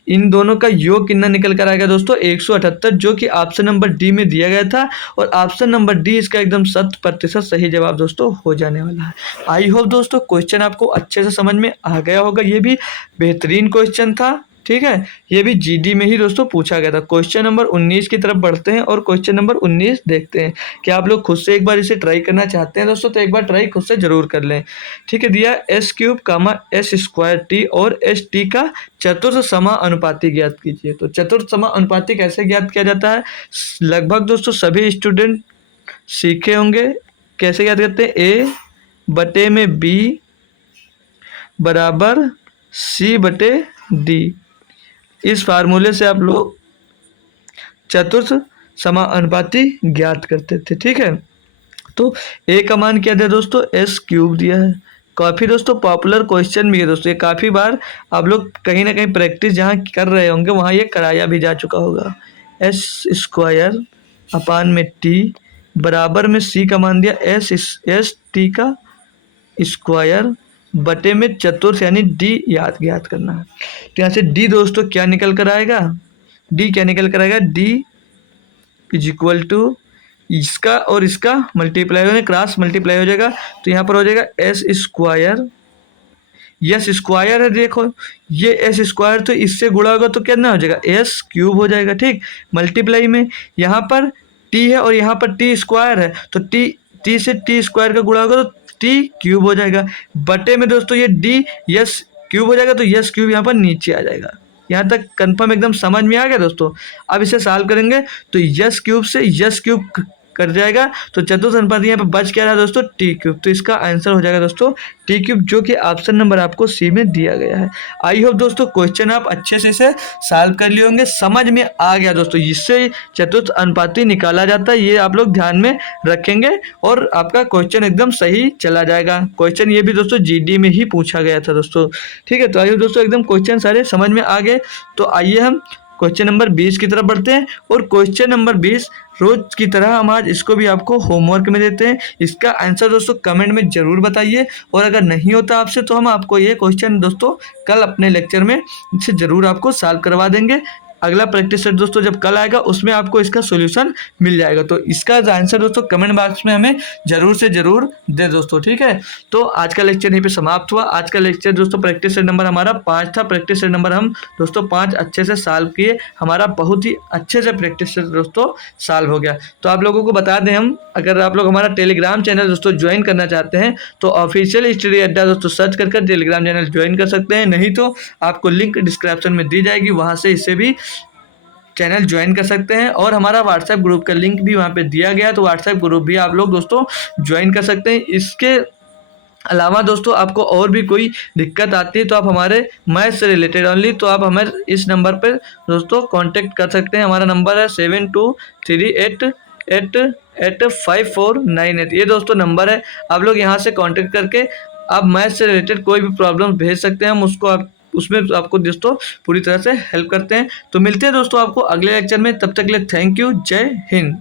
इन दोनों का योग कितना निकल कर आएगा दोस्तों 178, जो कि ऑप्शन नंबर डी में दिया गया था, और ऑप्शन नंबर डी इसका एकदम 100% सही जवाब दोस्तों हो जाने वाला है। आई होप दोस्तों क्वेश्चन आपको अच्छे से समझ में आ गया होगा। ये भी बेहतरीन क्वेश्चन था। ठीक है, ये भी जीडी में ही दोस्तों पूछा गया था। क्वेश्चन नंबर 19 की तरफ बढ़ते हैं और क्वेश्चन नंबर 19 देखते हैं। क्या आप लोग खुद से एक बार इसे ट्राई करना चाहते हैं दोस्तों, तो एक बार ट्राई खुद से जरूर कर लें। ठीक है, दिया s³ s स्क्वायर t और एस टी का चतुर्थ समानुपाती ज्ञात कीजिए। तो चतुर्थ समानुपाती कैसे ज्ञात किया जाता है, लगभग दोस्तों सभी स्टूडेंट सीखे होंगे। कैसे ज्ञात करते हैं, a बटे में b बराबर c बटे d। इस फार्मूले से आप लोग चतुर्थ समानुपाती ज्ञात करते थे। ठीक है, तो a का मान क्या दिया दोस्तों, s³ दिया है। काफ़ी दोस्तों पॉपुलर क्वेश्चन भी है दोस्तों, ये काफ़ी बार आप लोग कहीं ना कहीं प्रैक्टिस जहाँ कर रहे होंगे वहाँ ये कराया भी जा चुका होगा। s² अपान में t बराबर में c का मान दिया एस टी का स्क्वायर बटे में चतुर्थ यानी d ज्ञात करना है। तो यहाँ से d दोस्तों क्या निकल कर आएगा, d क्या निकल कर आएगा, d इज इक्वल टू इसका और इसका मल्टीप्लाई होने क्रॉस मल्टीप्लाई हो जाएगा, तो यहाँ पर हो जाएगा s², यस स्क्वायर है, देखो ये s² तो इससे गुणा होगा तो कितना हो जाएगा s³ हो जाएगा। ठीक, मल्टीप्लाई में यहाँ पर t है और यहाँ पर t² है, तो t से t² का गुणा होगा तो t³ हो जाएगा, बटे में दोस्तों ये d s³ हो जाएगा, तो s³ यहाँ पर नीचे आ जाएगा। यहाँ तक कंफर्म एकदम समझ में आ गया दोस्तों। अब इसे सॉल्व करेंगे तो s³ से s³ कर जाएगा, तो चतुर्थ अनुपात यहाँ पर बच क्या रहा दोस्तों t³, तो इसका आंसर हो जाएगा दोस्तों t³, जो कि ऑप्शन नंबर आपको सी में दिया गया है। आई होप दोस्तों क्वेश्चन आप अच्छे से इसे सॉल्व कर लिए होंगे, समझ में आ गया दोस्तों। इससे चतुर्थ अनुपाती निकाला जाता है, ये आप लोग ध्यान में रखेंगे और आपका क्वेश्चन एकदम सही चला जाएगा। क्वेश्चन ये भी दोस्तों जीडी में ही पूछा गया था दोस्तों। ठीक है, तो आई होप दोस्तों एकदम क्वेश्चन सारे समझ में आ गए। तो आइए हम क्वेश्चन नंबर 20 की तरफ बढ़ते हैं, और क्वेश्चन नंबर 20 रोज की तरह हम आज इसको भी आपको होमवर्क में देते हैं। इसका आंसर दोस्तों कमेंट में जरूर बताइए, और अगर नहीं होता आपसे तो हम आपको ये क्वेश्चन दोस्तों कल अपने लेक्चर में इसे जरूर आपको सॉल्व करवा देंगे। अगला प्रैक्टिस सेट दोस्तों जब कल आएगा उसमें आपको इसका सॉल्यूशन मिल जाएगा, तो इसका आंसर दोस्तों कमेंट बॉक्स में हमें जरूर से जरूर दे दोस्तों। ठीक है, तो आज का लेक्चर यहीं पे समाप्त हुआ। आज का लेक्चर दोस्तों प्रैक्टिस सेट नंबर हमारा 5 था। प्रैक्टिस सेट नंबर हम दोस्तों 5 अच्छे से सॉल्व किए, हमारा बहुत ही अच्छे से प्रैक्टिस सेट दोस्तों सॉल्व हो गया। तो आप लोगों को बता दें, हम अगर आप लोग हमारा टेलीग्राम चैनल दोस्तों ज्वाइन करना चाहते हैं तो ऑफिशियल स्टडी अड्डा दोस्तों सर्च कर टेलीग्राम चैनल ज्वाइन कर सकते हैं, नहीं तो आपको लिंक डिस्क्रिप्शन में दी जाएगी, वहाँ से इसे भी चैनल ज्वाइन कर सकते हैं। और हमारा व्हाट्सएप ग्रुप का लिंक भी वहाँ पे दिया गया है, तो व्हाट्सएप ग्रुप भी आप लोग दोस्तों ज्वाइन कर सकते हैं। इसके अलावा दोस्तों आपको और भी कोई दिक्कत आती है तो आप हमारे मैथ से रिलेटेड ओनली तो आप हमें इस नंबर पर दोस्तों कांटेक्ट कर सकते हैं। हमारा नंबर है 7238885498। ये दोस्तों नंबर है, आप लोग यहाँ से कांटेक्ट करके आप मैथ से रिलेटेड कोई भी प्रॉब्लम भेज सकते हैं। हम उसको आप उसमें आपको दोस्तों पूरी तरह से हेल्प करते हैं। तो मिलते हैं दोस्तों आपको अगले लेक्चर में, तब तक के लिए थैंक यू, जय हिंद।